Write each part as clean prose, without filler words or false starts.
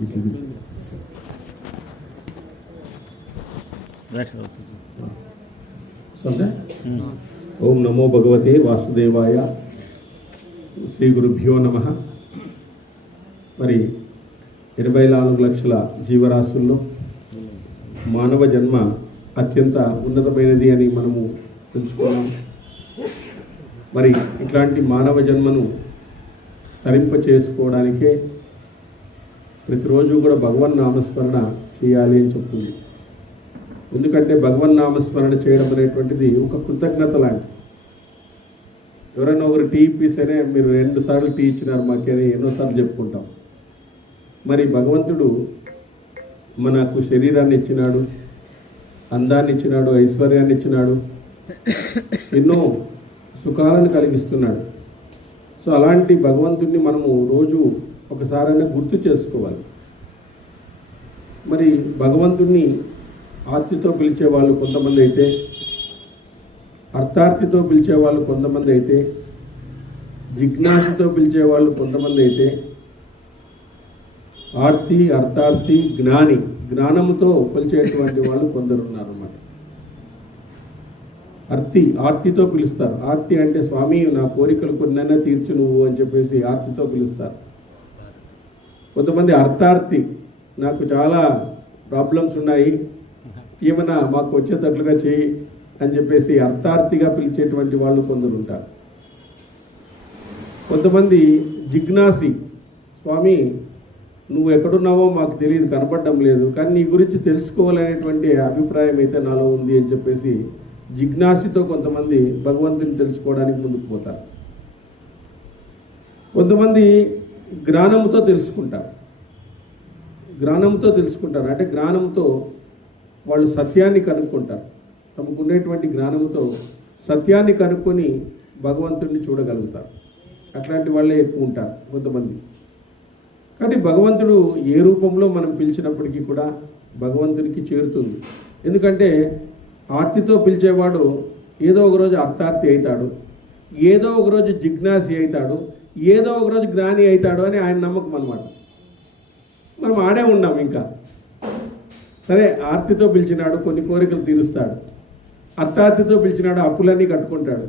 ఓం నమో భగవతే వాసుదేవాయ. శ్రీ గురుభ్యో నమః. మరి 24 లక్షల జీవరాశుల్లో మానవ జన్మ అత్యంత ఉన్నతమైనది అని మనము తెలుసుకున్నాం. మరి ఇట్లాంటి మానవ జన్మను తరింప చేసుకోవడానికే ప్రతిరోజు కూడా భగవన్ నామస్మరణ చేయాలి అని చెప్తుంది. ఎందుకంటే భగవన్ నామస్మరణ చేయడం అనేటువంటిది ఒక కృతజ్ఞత లాంటి. ఎవరైనా ఒకరు టీ ఇప్పిస్తేనే మీరు 2 సార్లు టీ ఇచ్చినారు మాకని ఎన్నోసార్లు చెప్పుకుంటాం. మరి భగవంతుడు మనకు శరీరాన్ని ఇచ్చినాడు, అందాన్ని ఇచ్చినాడు, ఐశ్వర్యాన్ని ఇచ్చినాడు, ఎన్నో సుఖాలను కలిగిస్తున్నాడు. సో అలాంటి భగవంతుడిని మనము రోజు ఒకసారైనా గుర్తు చేసుకోవాలి. మరి భగవంతుడిని ఆర్తితో పిలిచేవాళ్ళు కొంతమంది అయితే, అర్థార్థితో పిలిచేవాళ్ళు కొంతమంది అయితే, జిజ్ఞాసతో పిలిచేవాళ్ళు కొంతమంది అయితే, ఆర్తి అర్థార్థి జ్ఞాని జ్ఞానముతో పిలిచేటువంటి వాళ్ళు కొందరు ఉన్నారన్నమాట. ఆర్తితో పిలుస్తారు. ఆర్తి అంటే స్వామి నా కోరికలు కొన్నైనా తీర్చు నువ్వు అని చెప్పేసి ఆర్తితో పిలుస్తారు. కొంతమంది అర్థార్థి, నాకు చాలా ప్రాబ్లమ్స్ ఉన్నాయి, ఏమైనా మాకు వచ్చేటట్లుగా చేయి అని చెప్పేసి అర్థార్థిగా పిలిచేటువంటి వాళ్ళు కొందరు ఉంటారు. కొంతమంది జిజ్ఞాసి, స్వామి నువ్వు ఎక్కడున్నావో మాకు తెలియదు, కనపడడం లేదు, కానీ నీ గురించి తెలుసుకోవాలనేటువంటి అభిప్రాయం అయితే నాలో ఉంది అని చెప్పేసి జిజ్ఞాసితో కొంతమంది భగవంతుని తెలుసుకోవడానికి ముందుకు పోతారు. కొంతమంది జ్ఞానంతో తెలుసుకుంటారు అంటే జ్ఞానంతో వాళ్ళు సత్యాన్ని కనుక్కుంటారు. తమకున్నటువంటి జ్ఞానంతో సత్యాన్ని కనుక్కొని భగవంతుడిని చూడగలుగుతారు. అట్లాంటి వాళ్ళే ఎక్కువ ఉంటారు కొంతమంది. కాబట్టి భగవంతుడు ఏ రూపంలో మనం పిలిచినప్పటికీ కూడా భగవంతునికి చేరుతుంది. ఎందుకంటే ఆర్తితో పిలిచేవాడు ఏదో ఒకరోజు అర్థార్థి అవుతాడు, ఏదో ఒకరోజు జిజ్ఞాసి అవుతాడు, ఏదో ఒకరోజు జ్ఞాని అవుతాడు అని ఆయన నమ్మకం అన్నమాట. మనం ఆడే ఉన్నాం. ఇంకా సరే, ఆర్తితో పిలిచినాడు, కొన్ని కోరికలు తీరుస్తాడు. అర్థార్థితో పిలిచినాడు, అప్పులన్నీ కట్టుకుంటాడు.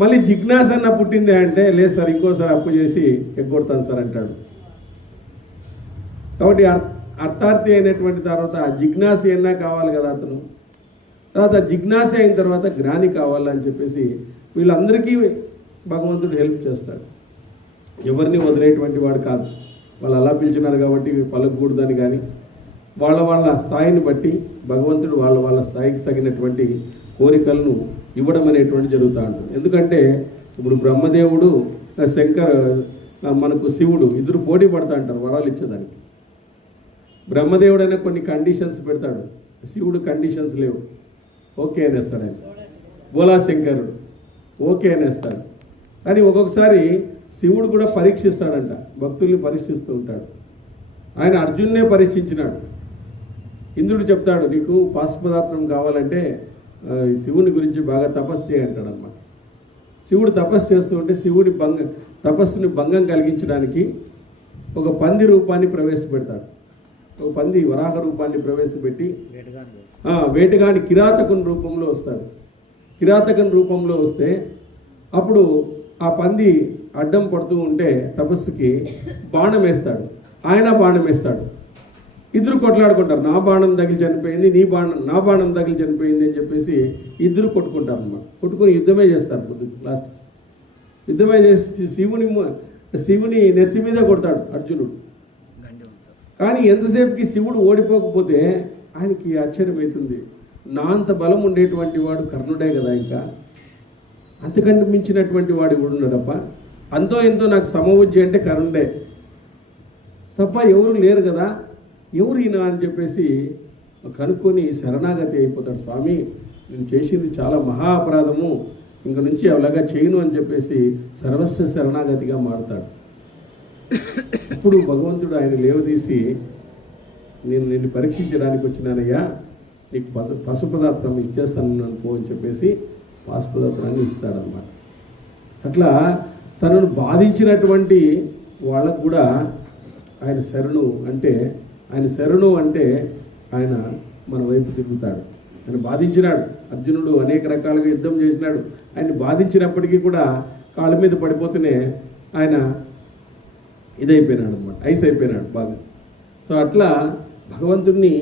మళ్ళీ జిజ్ఞాస అన్న పుట్టింది అంటే, లేదు సార్ ఇంకోసారి అప్పు చేసి ఎగ్గొడతాను సార్ అంటాడు. కాబట్టి అర్థార్థి అయినటువంటి తర్వాత జిజ్ఞాసి అయినా కావాలి కదా అతను. తర్వాత జిజ్ఞాసి అయిన తర్వాత జ్ఞాని కావాలని చెప్పేసి వీళ్ళందరికీ భగవంతుడు హెల్ప్ చేస్తాడు. ఎవరిని వదిలేటువంటి వాడు కాదు. వాళ్ళు అలా పిలిచినారు కాబట్టి పలకకూడదని కానీ, వాళ్ళ స్థాయిని బట్టి భగవంతుడు వాళ్ళ స్థాయికి తగినటువంటి కోరికలను ఇవ్వడం అనేటువంటి జరుగుతూ ఉంటుంది. ఎందుకంటే ఇప్పుడు బ్రహ్మదేవుడు, మనకు శివుడు ఇద్దరు పోటీ పడతా అంటారు వరాలు ఇచ్చేదానికి. బ్రహ్మదేవుడు అయినా కొన్ని కండిషన్స్ పెడతాడు, శివుడు కండిషన్స్ లేవు, ఓకే అనేస్తాడు. ఆయన బోలా శంకరుడు ఓకే అనేస్తాడు. కానీ ఒక్కొక్కసారి శివుడు కూడా పరీక్షిస్తాడంట, భక్తుల్ని పరీక్షిస్తూ ఉంటాడు. ఆయన అర్జున్నే పరీక్షించినాడు. ఇంద్రుడు చెప్తాడు, నీకు పాశుపదార్థం కావాలంటే శివుని గురించి బాగా తపస్సు చేయంటాడు అన్నమాట. శివుడు తపస్సు చేస్తూ ఉంటే తపస్సుని భంగం కలిగించడానికి ఒక పంది రూపాన్ని ప్రవేశపెడతాడు. ఒక పంది వరాహ రూపాన్ని ప్రవేశపెట్టి వేటగాని కిరాతకుని రూపంలో వస్తాడు. కిరాతకుని రూపంలో వస్తే అప్పుడు ఆ పంది అడ్డం పడుతూ ఉంటే తపస్సుకి బాణం వేస్తాడు, ఆయన బాణం వేస్తాడు. ఇద్దరు కొట్లాడుకుంటారు, నా బాణం తగిలి చనిపోయింది, నా బాణం తగిలి చనిపోయింది అని చెప్పేసి ఇద్దరు కొట్టుకుంటారు అన్నమాట. కొట్టుకుని యుద్ధమే చేస్తారు. లాస్ట్ యుద్ధమే చేసి శివుని నెత్తి మీద కొడతాడు అర్జునుడు. కానీ ఎంతసేపుకి శివుడు ఓడిపోకపోతే ఆయనకి ఆశ్చర్యమవుతుంది. నా అంత బలం ఉండేటువంటి వాడు కర్ణుడే కదా, ఇంకా అంతకంటే మించినటువంటి వాడు ఇవ్వడున్నాడప్ప, అంతో ఎంతో నాకు సమవుజ్జి అంటే కర్ణుడే తప్ప ఎవరు లేరు కదా, ఎవరు ఈయన అని చెప్పేసి కనుక్కొని శరణాగతి అయిపోతాడు. స్వామి నేను చేసింది చాలా మహా అపరాధము, ఇంక నుంచి అలాగా చేయను అని చెప్పేసి సర్వస్వ శరణాగతిగా మారుతాడు. ఇప్పుడు భగవంతుడు ఆయన లేవదీసి, నేను నిన్ను పరీక్షించడానికి వచ్చినానయ్యా, నీకు పశుపదార్థం ఇచ్చేస్తాను అనుకో అని చెప్పేసి పశుపదార్థాన్ని ఇస్తాడనమాట. అట్లా తనను బాధించినటువంటి వాళ్ళకు కూడా ఆయన శరణు అంటే ఆయన మన వైపు తిరుగుతాడు. ఆయన బాధించినాడు. అర్జునుడు అనేక రకాలుగా యుద్ధం చేసినాడు. ఆయన బాధించినప్పటికీ కూడా కాళ్ళ మీద పడిపోతూనే ఆయన ఇదైపోయినాడు అనమాట, ఐస్ అయిపోయినాడు బాగా. సో అట్లా భగవంతుడిని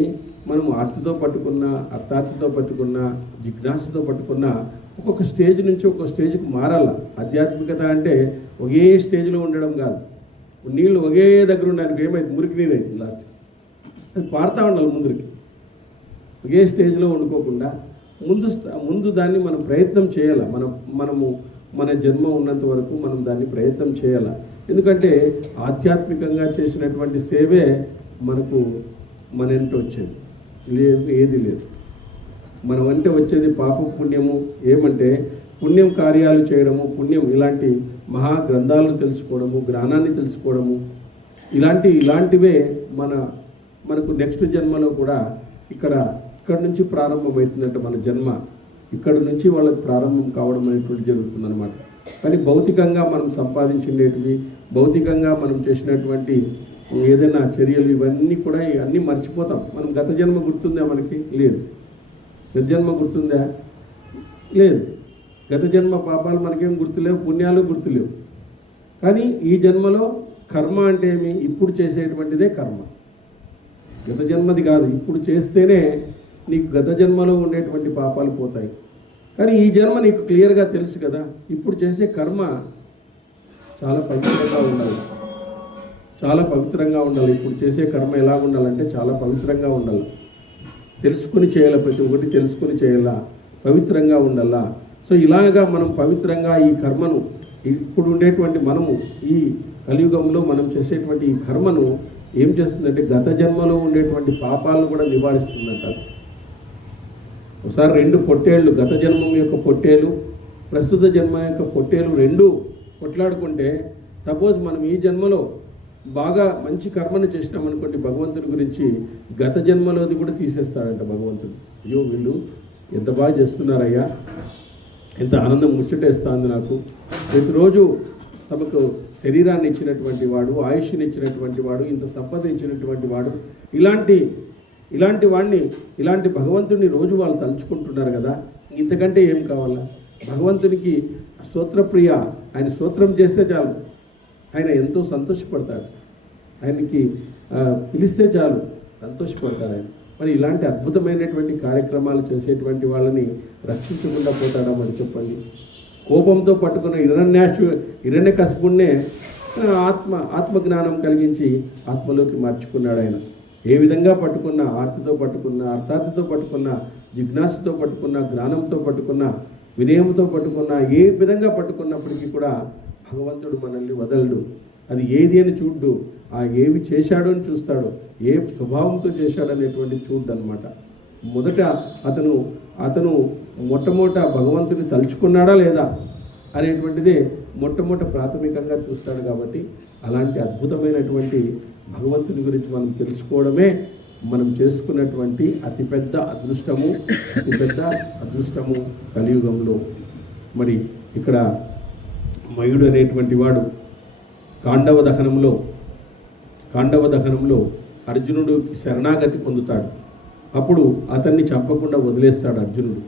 మనం ఆర్తితో పట్టుకున్నా, అర్థార్థితో పట్టుకున్నా, జిజ్ఞాసతో పట్టుకున్నా ఒక్కొక్క స్టేజ్ నుంచి ఒక్కొక్క స్టేజ్కి మారాల. ఆధ్యాత్మికత అంటే ఒకే స్టేజ్లో ఉండడం కాదు. నీళ్ళు ఒకే దగ్గర ఉండడానికి ఏమైంది, మురికి నీరు అవుతుంది లాస్ట్. అది పారుతూ ఉండాలి ముందుకి. ఒకే స్టేజ్లో వండుకోకుండా ముందు దాన్ని మనం ప్రయత్నం చేయాలి. మన జన్మ ఉన్నంత వరకు మనం దాన్ని ప్రయత్నం చేయాలి. ఎందుకంటే ఆధ్యాత్మికంగా చేసినటువంటి సేవే మనకు మన వెంట వచ్చేది, లేదు ఏది లేదు. మన వెంట వచ్చేది పాప పుణ్యము. ఏమంటే పుణ్యం కార్యాలు చేయడము, పుణ్యం ఇలాంటి మహా గ్రంథాలను తెలుసుకోవడము, జ్ఞానాన్ని తెలుసుకోవడము, ఇలాంటివే మనకు నెక్స్ట్ జన్మలో కూడా ఇక్కడ నుంచి ప్రారంభమవుతుందంట మన జన్మ. ఇక్కడ నుంచి వాళ్ళకి ప్రారంభం కావడం అనేటువంటి జరుగుతుందన్నమాట. కానీ భౌతికంగా మనం సంపాదించినవి, భౌతికంగా మనం చేసినటువంటి ఏదైనా చర్యలు ఇవన్నీ కూడా అన్నీ మర్చిపోతాం. మనం గత జన్మ గుర్తుందా మనకి? లేదు. గత జన్మ గుర్తుందా? లేదు. గత జన్మ పాపాలు మనకేం గుర్తులేవు, పుణ్యాలు గుర్తులేవు. కానీ ఈ జన్మలో కర్మ అంటే ఏమి? ఇప్పుడు చేసేటువంటిదే కర్మ. గత జన్మది కాదు, ఇప్పుడు చేస్తేనే నీకు గత జన్మలో ఉండేటువంటి పాపాలు పోతాయి. కానీ ఈ జన్మ నీకు క్లియర్గా తెలుసు కదా, ఇప్పుడు చేసే కర్మ చాలా పవిత్రంగా ఉండాలి. చాలా పవిత్రంగా ఉండాలి. ఇప్పుడు చేసే కర్మ ఎలా ఉండాలంటే చాలా పవిత్రంగా ఉండాలి. తెలుసుకుని చేయాలి, ప్రతి ఒక్కటి తెలుసుకుని చేయాలా, పవిత్రంగా ఉండాలా. సో ఇలాగా మనం పవిత్రంగా ఈ కర్మను, ఇప్పుడు ఉండేటువంటి మనము ఈ కలియుగంలో మనం చేసేటువంటి ఈ కర్మను ఏం చేస్తుందంటే గత జన్మలో ఉండేటువంటి పాపాలను కూడా నివారిస్తుందంటారు. ఒకసారి 2 పొట్టేళ్ళు, గత జన్మం యొక్క పొట్టేలు, ప్రస్తుత జన్మ యొక్క పొట్టేలు 2 కొట్లాడుకుంటే, సపోజ్ మనం ఈ జన్మలో బాగా మంచి కర్మను చేసినామనుకోండి, భగవంతుడి గురించి గత జన్మలోది కూడా తీసేస్తాడంట భగవంతుడు. అయ్యో వీళ్ళు ఎంత బాగా చేస్తున్నారయ్యా, ఎంత ఆనందం ముచ్చటేస్తుంది నాకు. ప్రతిరోజు తమకు శరీరాన్ని ఇచ్చినటువంటి వాడు, ఆయుష్ని ఇచ్చినటువంటి వాడు, ఇంత సంపద ఇచ్చినటువంటి వాడు, ఇలాంటి వాడిని, ఇలాంటి భగవంతుడిని రోజు వాళ్ళు తలుచుకుంటున్నారు కదా, ఇంతకంటే ఏం కావాలా? భగవంతునికి స్తోత్రప్రియ, ఆయన స్తోత్రం చేస్తే చాలు, ఆయన ఎంతో సంతోషపడతాడు. ఆయనకి పిలిస్తే చాలు సంతోషపడతాడు ఆయన. మరి ఇలాంటి అద్భుతమైనటువంటి కార్యక్రమాలు చేసేటువంటి వాళ్ళని రక్షించకుండా పోతాడా మరి చెప్పండి? కోపంతో పట్టుకున్న హిరణ్యకశిపుణ్ణే ఆత్మజ్ఞానం కలిగించి ఆత్మలోకి మార్చుకున్నాడు ఆయన. ఏ విధంగా పట్టుకున్న, ఆర్తితో పట్టుకున్న, అర్థార్థితో పట్టుకున్న, జిజ్ఞాసతో పట్టుకున్న, జ్ఞానంతో పట్టుకున్న, వినయంతో పట్టుకున్న, ఏ విధంగా పట్టుకున్నప్పటికీ కూడా భగవంతుడు మనల్ని వదలడు. అది ఏది అని చూడ్డు, ఏమి చేశాడో అని చూస్తాడు, ఏ స్వభావంతో చేశాడనేటువంటి చూడ్డు అనమాట. మొదట అతను మొట్టమొదట భగవంతుని తలుచుకున్నాడా లేదా అనేటువంటిదే మొట్టమొదట ప్రాథమికంగా చూస్తాడు. కాబట్టి అలాంటి అద్భుతమైనటువంటి భగవంతుని గురించి మనం తెలుసుకోవడమే మనం చేసుకున్నటువంటి అతిపెద్ద అదృష్టము కలియుగంలో. మరి ఇక్కడ మయుడు అనేటువంటి వాడు కాండవ దహనంలో అర్జునుడికి శరణాగతి పొందుతాడు. అప్పుడు అతన్ని చంపకుండా వదిలేస్తాడు అర్జునుడు.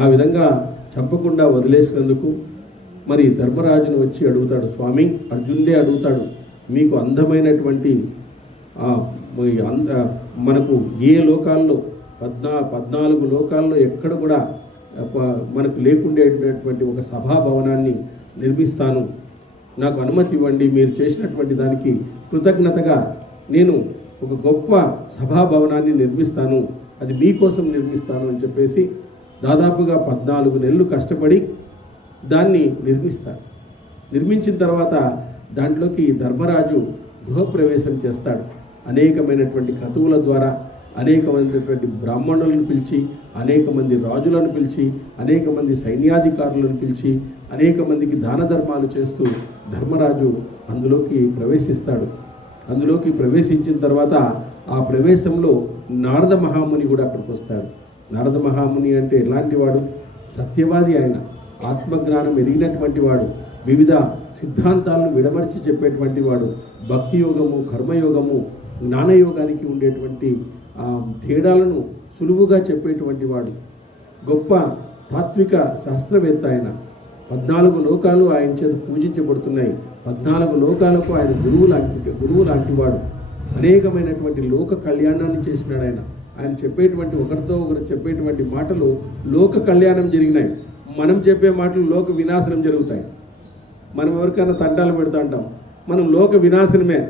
ఆ విధంగా చంపకుండా వదిలేసినందుకు మరి ధర్మరాజును వచ్చి అడుగుతాడు, స్వామి, అర్జునుడే అడుగుతాడు, మీకు అందమైనటువంటి మనకు ఏ లోకాల్లో 14 లోకాల్లో ఎక్కడ కూడా మనకు లేకుండేటటువంటి ఒక సభాభవనాన్ని నిర్మిస్తాను, నాకు అనుమతి ఇవ్వండి, మీరు చేసినటువంటి దానికి కృతజ్ఞతగా నేను ఒక గొప్ప సభాభవనాన్ని నిర్మిస్తాను, అది మీకోసం నిర్మిస్తాను అని చెప్పేసి దాదాపుగా 14 నెలలు కష్టపడి దాన్ని నిర్మిస్తాడు. నిర్మించిన తర్వాత దాంట్లోకి ధర్మరాజు గృహప్రవేశం చేస్తాడు. అనేకమైనటువంటి క్రతువుల ద్వారా అనేకమైనటువంటి బ్రాహ్మణులను పిలిచి, అనేక మంది రాజులను పిలిచి, అనేక మంది సైన్యాధికారులను పిలిచి, అనేక మందికి దాన ధర్మాలు చేస్తూ ధర్మరాజు అందులోకి ప్రవేశిస్తాడు. అందులోకి ప్రవేశించిన తర్వాత ఆ ప్రవేశంలో నారద మహాముని కూడా అక్కడికి వస్తాడు. నారద మహాముని అంటే ఎలాంటి వాడు? సత్యవాది ఆయన, ఆత్మజ్ఞానం ఎరిగినటువంటి వాడు, వివిధ సిద్ధాంతాలను విడమర్చి చెప్పేటువంటి వాడు. భక్తి యోగము, కర్మయోగము, జ్ఞానయోగానికి ఉండేటువంటి తేడాలను సులువుగా చెప్పేటువంటి వాడు. గొప్ప తాత్విక శాస్త్రవేత్త ఆయన. 14 లోకాలు ఆయన చేత పూజించబడుతున్నాయి. 14 లోకాలకు ఆయన గురువు లాంటి వాడు. అనేకమైనటువంటి లోక కళ్యాణాన్ని చేసినాడు ఆయన. ఆయన చెప్పేటువంటి ఒకరితో ఒకరు చెప్పేటువంటి మాటలు లోక కళ్యాణం జరిగినాయి. మనం చెప్పే మాటలు లోక వినాశనం జరుగుతాయి. మనం ఎవరికైనా తంటాలు పెడుతూ ఉంటాం, మనం లోక వినాశనమే.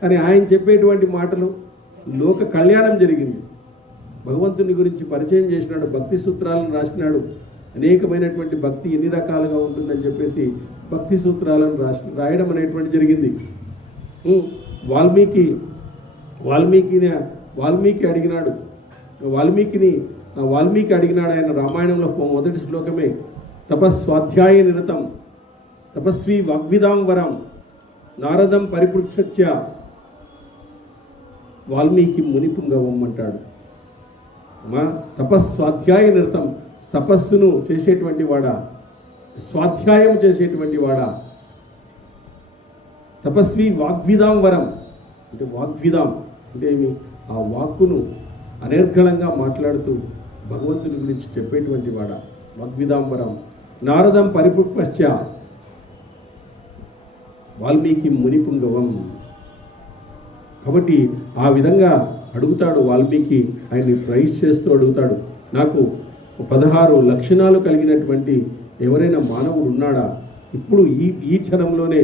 కానీ ఆయన చెప్పేటువంటి మాటలు లోక కళ్యాణం జరిగింది. భగవంతుని గురించి పరిచయం చేసినాడు, భక్తి సూత్రాలను రాసినాడు. అనేకమైనటువంటి భక్తి ఎన్ని రకాలుగా ఉంటుందని చెప్పేసి భక్తి సూత్రాలను రాయడం అనేటువంటి జరిగింది. వాల్మీకి అడిగినాడు. వాల్మీకి అడిగినాడు ఆయన రామాయణంలో మొదటి శ్లోకమే తపస్వాధ్యాయ నిరతం తపస్వి వాగ్విదాం వరం నారదం పరిపృక్షత్య వాల్మీకి మునిపుంగవం అంటాడు. తపస్వాధ్యాయ నిరతం, తపస్సును చేసేటువంటి వాడా, స్వాధ్యాయం చేసేటువంటి వాడా. తపస్వి వాగ్విదాం వరం అంటే వాగ్విదాం అంటే ఏమి? ఆ వాక్కును అనర్గళంగా మాట్లాడుతూ భగవంతుని గురించి చెప్పేటువంటి వాడా. వాగ్విదాం వరం నారదం పరిపృక్ష వాల్మీకి మునిపుంగవం. కాబట్టి ఆ విధంగా అడుగుతాడు వాల్మీకి. ఆయన్ని ప్రైజ్ చేస్తూ అడుగుతాడు, నాకు 16 లక్షణాలు కలిగినటువంటి ఎవరైనా మానవుడు ఉన్నాడా? ఇప్పుడు ఈ క్షణంలోనే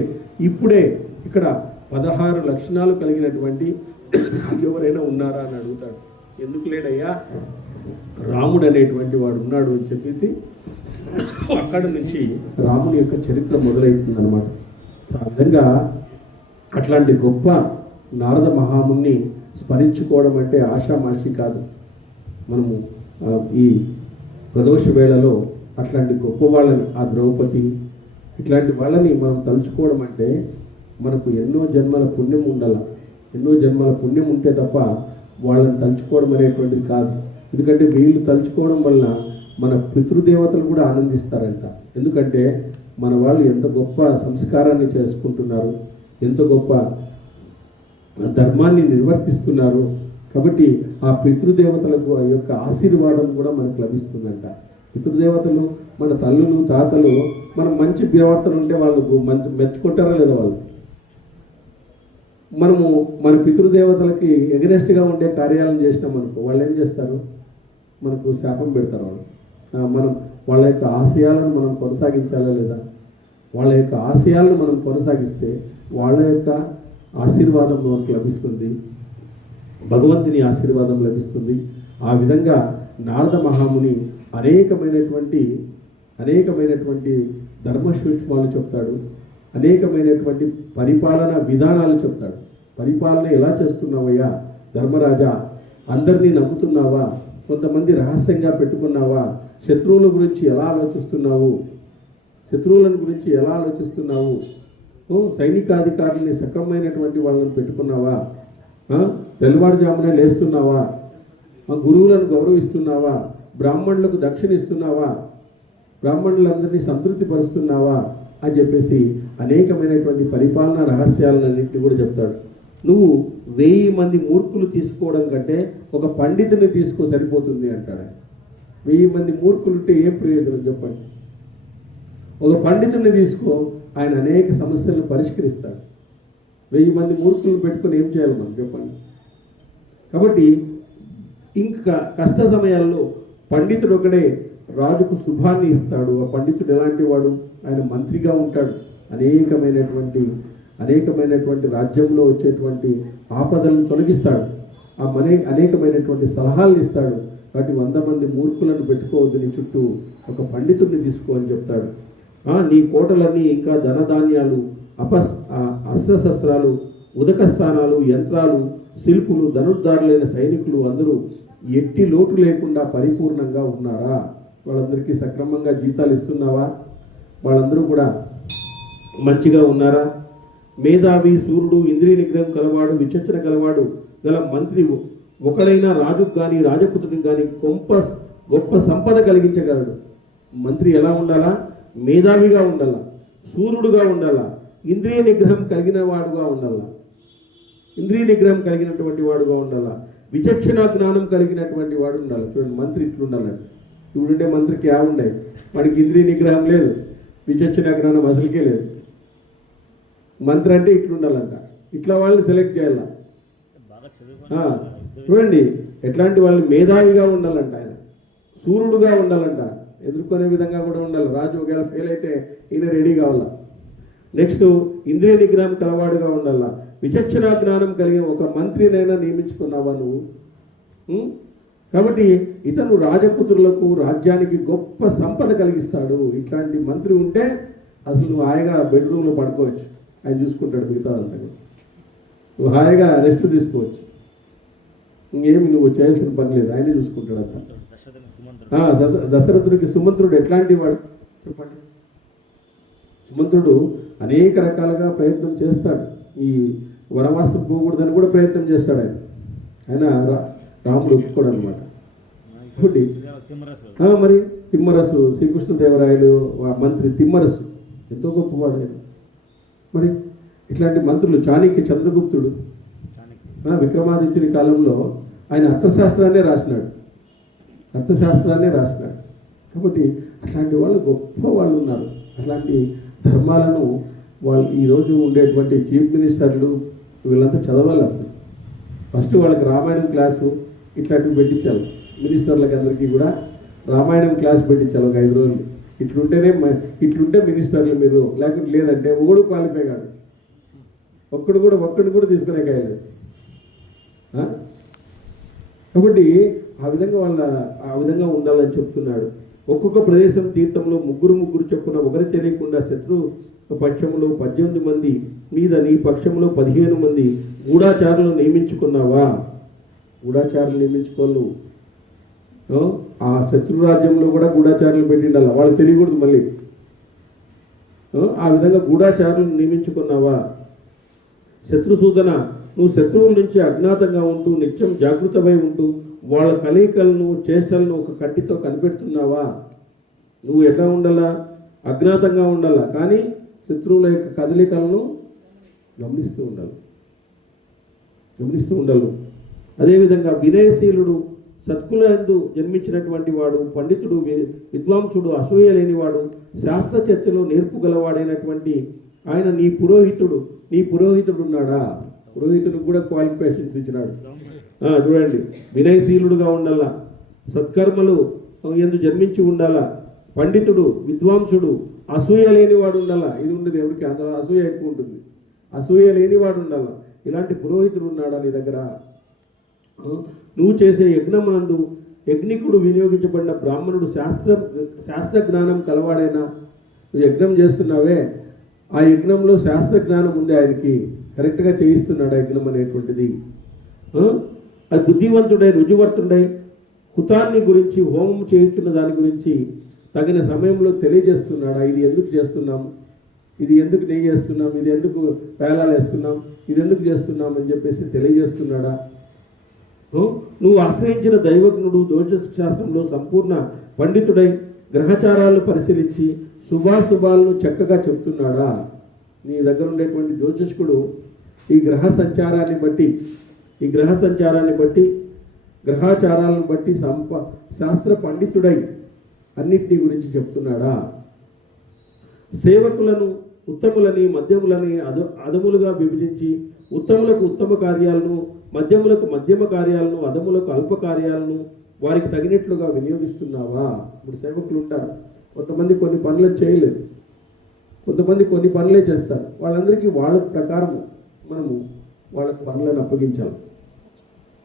ఇప్పుడే ఇక్కడ 16 లక్షణాలు కలిగినటువంటి ఎవరైనా ఉన్నారా అని అడుగుతాడు. ఎందుకు లేడయ్యా, రాముడు అనేటువంటి వాడు ఉన్నాడు అని చెప్పేసి అక్కడి నుంచి రాముని యొక్క చరిత్ర మొదలవుతుంది అన్నమాట. ఆ విధంగా అట్లాంటి గొప్ప నారద మహాముని స్మరించుకోవడం అంటే ఆషామాషి కాదు. మనము ఈ ప్రదోష వేళలో అట్లాంటి గొప్ప వాళ్ళని, ఆ ద్రౌపది ఇట్లాంటి వాళ్ళని మనం తలుచుకోవడం అంటే మనకు ఎన్నో జన్మల పుణ్యం ఉండాల. ఎన్నో జన్మల పుణ్యం ఉంటే తప్ప వాళ్ళని తలుచుకోవడం అనేటువంటిది కాదు. ఎందుకంటే వీళ్ళు తలుచుకోవడం వల్ల మన పితృదేవతలు కూడా ఆనందిస్తారంట. ఎందుకంటే మన వాళ్ళు ఎంత గొప్ప సంస్కారాన్ని చేసుకుంటున్నారు, ఎంత గొప్ప ధర్మాన్ని నిర్వర్తిస్తున్నారు. కాబట్టి ఆ పితృదేవతలకు ఆ యొక్క ఆశీర్వాదం కూడా మనకు లభిస్తుందంట. పితృదేవతలు మన తల్లులు తాతలు మనం మంచి ప్రవర్తన ఉంటే వాళ్ళకు మంచి మెచ్చుకుంటారా లేదా? వాళ్ళు మనము మన పితృదేవతలకి ఎగనెస్ట్గా ఉండే కార్యాలను చేసినాం అనుకో, వాళ్ళు ఏం చేస్తారు? మనకు శాపం పెడతారు. మనం వాళ్ళ యొక్క ఆశయాలను మనం కొనసాగించాలా లేదా? వాళ్ళ యొక్క ఆశయాలను మనం కొనసాగిస్తే వాళ్ళ యొక్క ఆశీర్వాదం మనకు లభిస్తుంది, భగవంతుని ఆశీర్వాదం లభిస్తుంది. ఆ విధంగా నారద మహాముని అనేకమైనటువంటి ధర్మ సూక్ష్మాలు చెప్తాడు, అనేకమైనటువంటి పరిపాలన విధానాలు చెప్తాడు. పరిపాలన ఎలా చేస్తున్నావయ్యా ధర్మరాజా? అందరినీ నమ్ముతున్నావా? కొంతమంది రహస్యంగా పెట్టుకున్నావా? శత్రువుల గురించి ఎలా ఆలోచిస్తున్నావు? సైనికాధికారులని సక్రమైనటువంటి వాళ్ళని పెట్టుకున్నావా? తెల్లవారుజామునే లేస్తున్నావా? గురువులను గౌరవిస్తున్నావా? బ్రాహ్మణులకు దక్షిణ ఇస్తున్నావా? బ్రాహ్మణులందరినీ సంతృప్తి పరుస్తున్నావా అని చెప్పేసి అనేకమైనటువంటి పరిపాలనా రహస్యాలన్నింటినీ కూడా చెప్తాడు. నువ్వు 1000 మంది మూర్ఖులు తీసుకోవడం కంటే ఒక పండితుని తీసుకో సరిపోతుంది అంటాడు. 1000 మంది మూర్ఖులు ఉంటే ఏం ప్రయోజనం చెప్పండి? ఒక పండితుని తీసుకో, ఆయన అనేక సమస్యలను పరిష్కరిస్తాడు. 1000 మంది మూర్ఖులను పెట్టుకొని ఏం చేయాలి మనం చెప్పండి? కాబట్టి ఇంకా కష్ట సమయాల్లో పండితుడు ఒకడే రాజుకు శుభాన్ని ఇస్తాడు. ఆ పండితుడు ఎలాంటి వాడు? ఆయన మంత్రిగా ఉంటాడు. అనేకమైనటువంటి రాజ్యంలో వచ్చేటువంటి ఆపదలను తొలగిస్తాడు. అనేకమైనటువంటి సలహాలను ఇస్తాడు. కాబట్టి 100 మంది మూర్ఖులను పెట్టుకోవద్దు, నీ చుట్టూ ఒక పండితుడిని తీసుకో అని చెప్తాడు. నీ కోటలన్నీ ఇంకా ధనధాన్యాలు, అస్త్రశస్త్రాలు, ఉదక స్థానాలు, యంత్రాలు, శిల్పులు, ధనుర్ధారులైన సైనికులు అందరూ ఎట్టి లోటు లేకుండా పరిపూర్ణంగా ఉన్నారా? వాళ్ళందరికీ సక్రమంగా జీతాలు ఇస్తున్నావా? వాళ్ళందరూ కూడా మంచిగా ఉన్నారా? మేధావి, సూర్యుడు, ఇంద్రియ నిగ్రహం కలవాడు, విచక్షణ కలవాడు గల మంత్రి ఒకడైనా రాజుకు కానీ రాజపుత్రుడికి కానీ గొప్ప సంపద కలిగించగలడు. మంత్రి ఎలా ఉండాలా? మేధావిగా ఉండాలా. సూర్యుడుగా ఉండాలా, ఇంద్రియ నిగ్రహం కలిగిన వాడుగా ఉండాలా, ఇంద్రియ నిగ్రహం కలిగినటువంటి వాడుగా ఉండాలా, విచక్షణ జ్ఞానం కలిగినటువంటి వాడు ఉండాలి. చూడండి, మంత్రి ఇట్లుండాలండి. ఇప్పుడుండే మంత్రికి ఏముండే, వాడికి ఇంద్రియ నిగ్రహం లేదు, విచక్షణ జ్ఞానం అసలుకే లేదు. మంత్రి అంటే ఇట్లుండాలంట, ఇట్లా వాళ్ళని సెలెక్ట్ చేయాల. చూడండి ఎట్లాంటి వాళ్ళు మేధావిగా ఉండాలంట, ఆయన సూర్యుడుగా ఉండాలంట, ఎదుర్కొనే విధంగా కూడా ఉండాలి. రాజు ఒకవేళ ఫెయిల్ అయితే ఈయన రెడీ కావాలా. నెక్స్ట్ ఇంద్రియ నిగ్రహం కలవాడుగా ఉండాలా, విచక్షణ జ్ఞానం కలిగిన ఒక మంత్రినైనా నియమించుకున్నావా నువ్వు? కాబట్టి ఇతను రాజపుత్రులకు రాజ్యానికి గొప్ప సంపద కలిగిస్తాడు. ఇట్లాంటి మంత్రి ఉంటే అసలు నువ్వు హాయిగా బెడ్రూమ్లో పడుకోవచ్చు, ఆయన చూసుకుంటాడు మిగతా అంతా. నువ్వు హాయిగా రెస్ట్ తీసుకోవచ్చు, ఇంకేమి నువ్వు చేయాల్సిన పని లేదు, ఆయనే చూసుకుంటాడు అంతా. దశరథుడికి సుమంత్రుడు ఎట్లాంటి వాడు చెప్పండి. సుమంత్రుడు అనేక రకాలుగా ప్రయత్నం చేస్తాడు, ఈ వనవాసం పోకూడదని కూడా ప్రయత్నం చేస్తాడు ఆయన రాముడు ఒప్పుకోడు అనమాట. మరి తిమ్మరసు, శ్రీకృష్ణదేవరాయలు మంత్రి తిమ్మరసు ఎంతో గొప్పవాడు ఆయన. మరి ఇట్లాంటి మంత్రులు, చాణక్య చంద్రగుప్తుడు విక్రమాదిత్యుని కాలంలో ఆయన అర్థశాస్త్రాన్నే రాసినాడు. కాబట్టి అట్లాంటి వాళ్ళు గొప్ప వాళ్ళు ఉన్నారు. అట్లాంటి ధర్మాలను వాళ్ళు ఈరోజు ఉండేటువంటి చీఫ్ మినిస్టర్లు వీళ్ళంతా చదవాలి. అసలు ఫస్ట్ వాళ్ళకి రామాయణం క్లాసు ఇట్లాంటివి పెట్టించాలి. మినిస్టర్లకి అందరికీ కూడా రామాయణం క్లాస్ పెట్టించాలి ఒక 5 రోజులు. ఇట్లుంటే మినిస్టర్లు మీరు, లేదంటే ఒకడు క్వాలిఫై కాదు, ఒక్కడు కూడా తీసుకునే కాయలేదు. కాబట్టి ఆ విధంగా ఉండాలని చెప్తున్నాడు. ఒక్కొక్క ప్రదేశం తీర్థంలో ముగ్గురు చొప్పున ఒకరి తెలియకుండా శత్రు పక్షంలో 18 మంది మీద, నీ పక్షంలో 15 మంది గూఢాచారులు నియమించుకున్నావా? గూఢాచారులు నియమించుకోవాలి. ఆ శత్రు రాజ్యంలో కూడా గూఢాచారులు పెట్టిండాల, వాళ్ళు తెలియకూడదు మళ్ళీ. ఆ విధంగా గూఢాచారులను నియమించుకున్నావా? శత్రుసూదన, నువ్వు శత్రువుల నుంచి అజ్ఞాతంగా ఉంటూ నిత్యం జాగృతమై ఉంటూ వాళ్ళ కలయికలను చేష్టలను ఒక కట్టితో కనిపెడుతున్నావా? నువ్వు ఎట్లా ఉండాలా? అజ్ఞాతంగా ఉండాలా, కానీ శత్రువుల యొక్క కదలికలను గమనిస్తూ ఉండాలి. అదేవిధంగా వినయశీలుడు, సత్కులందు జన్మించినటువంటి వాడు, పండితుడు, విద్వాంసుడు, అసూయ లేనివాడు, శాస్త్ర చర్చలో నేర్పుగలవాడైనటువంటి ఆయన నీ పురోహితుడు ఉన్నాడా? పురోహితుడికి కూడా క్వాలిఫికేషన్స్ ఇచ్చినాడు. చూడండి, వినయశీలుడుగా ఉండాలా, సత్కర్మలు ఎందు జన్మించి ఉండాలా, పండితుడు, విద్వాంసుడు, అసూయ లేనివాడు ఉండాలా. ఇది ఉండదు ఎవరికి, అంత అసూయ ఎక్కువ ఉంటుంది. అసూయ లేనివాడు ఉండాలా. ఇలాంటి పురోహితుడు ఉన్నాడా నీ దగ్గర? నువ్వు చేసే యజ్ఞమునందు యజ్ఞికుడు వినియోగించబడిన బ్రాహ్మణుడు శాస్త్ర జ్ఞానం కలవాడైనా, నువ్వు యజ్ఞం చేస్తున్నావే, ఆ యజ్ఞంలో శాస్త్ర జ్ఞానం ఉంది, ఆయనకి కరెక్ట్గా చేయిస్తున్నాడు యజ్ఞం అనేటువంటిది. అది బుద్ధివంతుడై రుజువర్తుడై హుతాన్ని గురించి, హోమం చేయించున్న దాని గురించి తగిన సమయంలో తెలియజేస్తున్నాడా? ఇది ఎందుకు చేస్తున్నాం, ఇది ఎందుకు నెయ్యి వేస్తున్నాం, ఇది ఎందుకు పేలాలు వేస్తున్నాం, ఇది ఎందుకు చేస్తున్నాం అని చెప్పేసి తెలియజేస్తున్నాడా? నువ్వు ఆశ్రయించిన దైవజ్ఞుడు జ్యోతిష శాస్త్రంలో సంపూర్ణ పండితుడై గ్రహచారాలను పరిశీలించి శుభాశుభాలను చక్కగా చెప్తున్నాడా? నీ దగ్గర ఉండేటువంటి జ్యోతిష్కుడు ఈ గ్రహ సంచారాన్ని బట్టి గ్రహాచారాలను బట్టి శాస్త్ర పండితుడై అన్నిటినీ గురించి చెప్తున్నాడా? సేవకులను ఉత్తములని మధ్యములని అధములుగా విభజించి ఉత్తములకు ఉత్తమ కార్యాలను, మధ్యములకు మధ్యమ కార్యాలను, అధములకు అల్ప కార్యాలను వారికి తగినట్లుగా వినియోగిస్తున్నావా? ఇప్పుడు సేవకులు ఉంటారు, కొంతమంది కొన్ని పనులను చేయలేరు, కొంతమంది కొన్ని పనులే చేస్తారు. వాళ్ళందరికీ వాళ్ళ ప్రకారం మనము వాళ్ళకు పనులను అప్పగించాలి.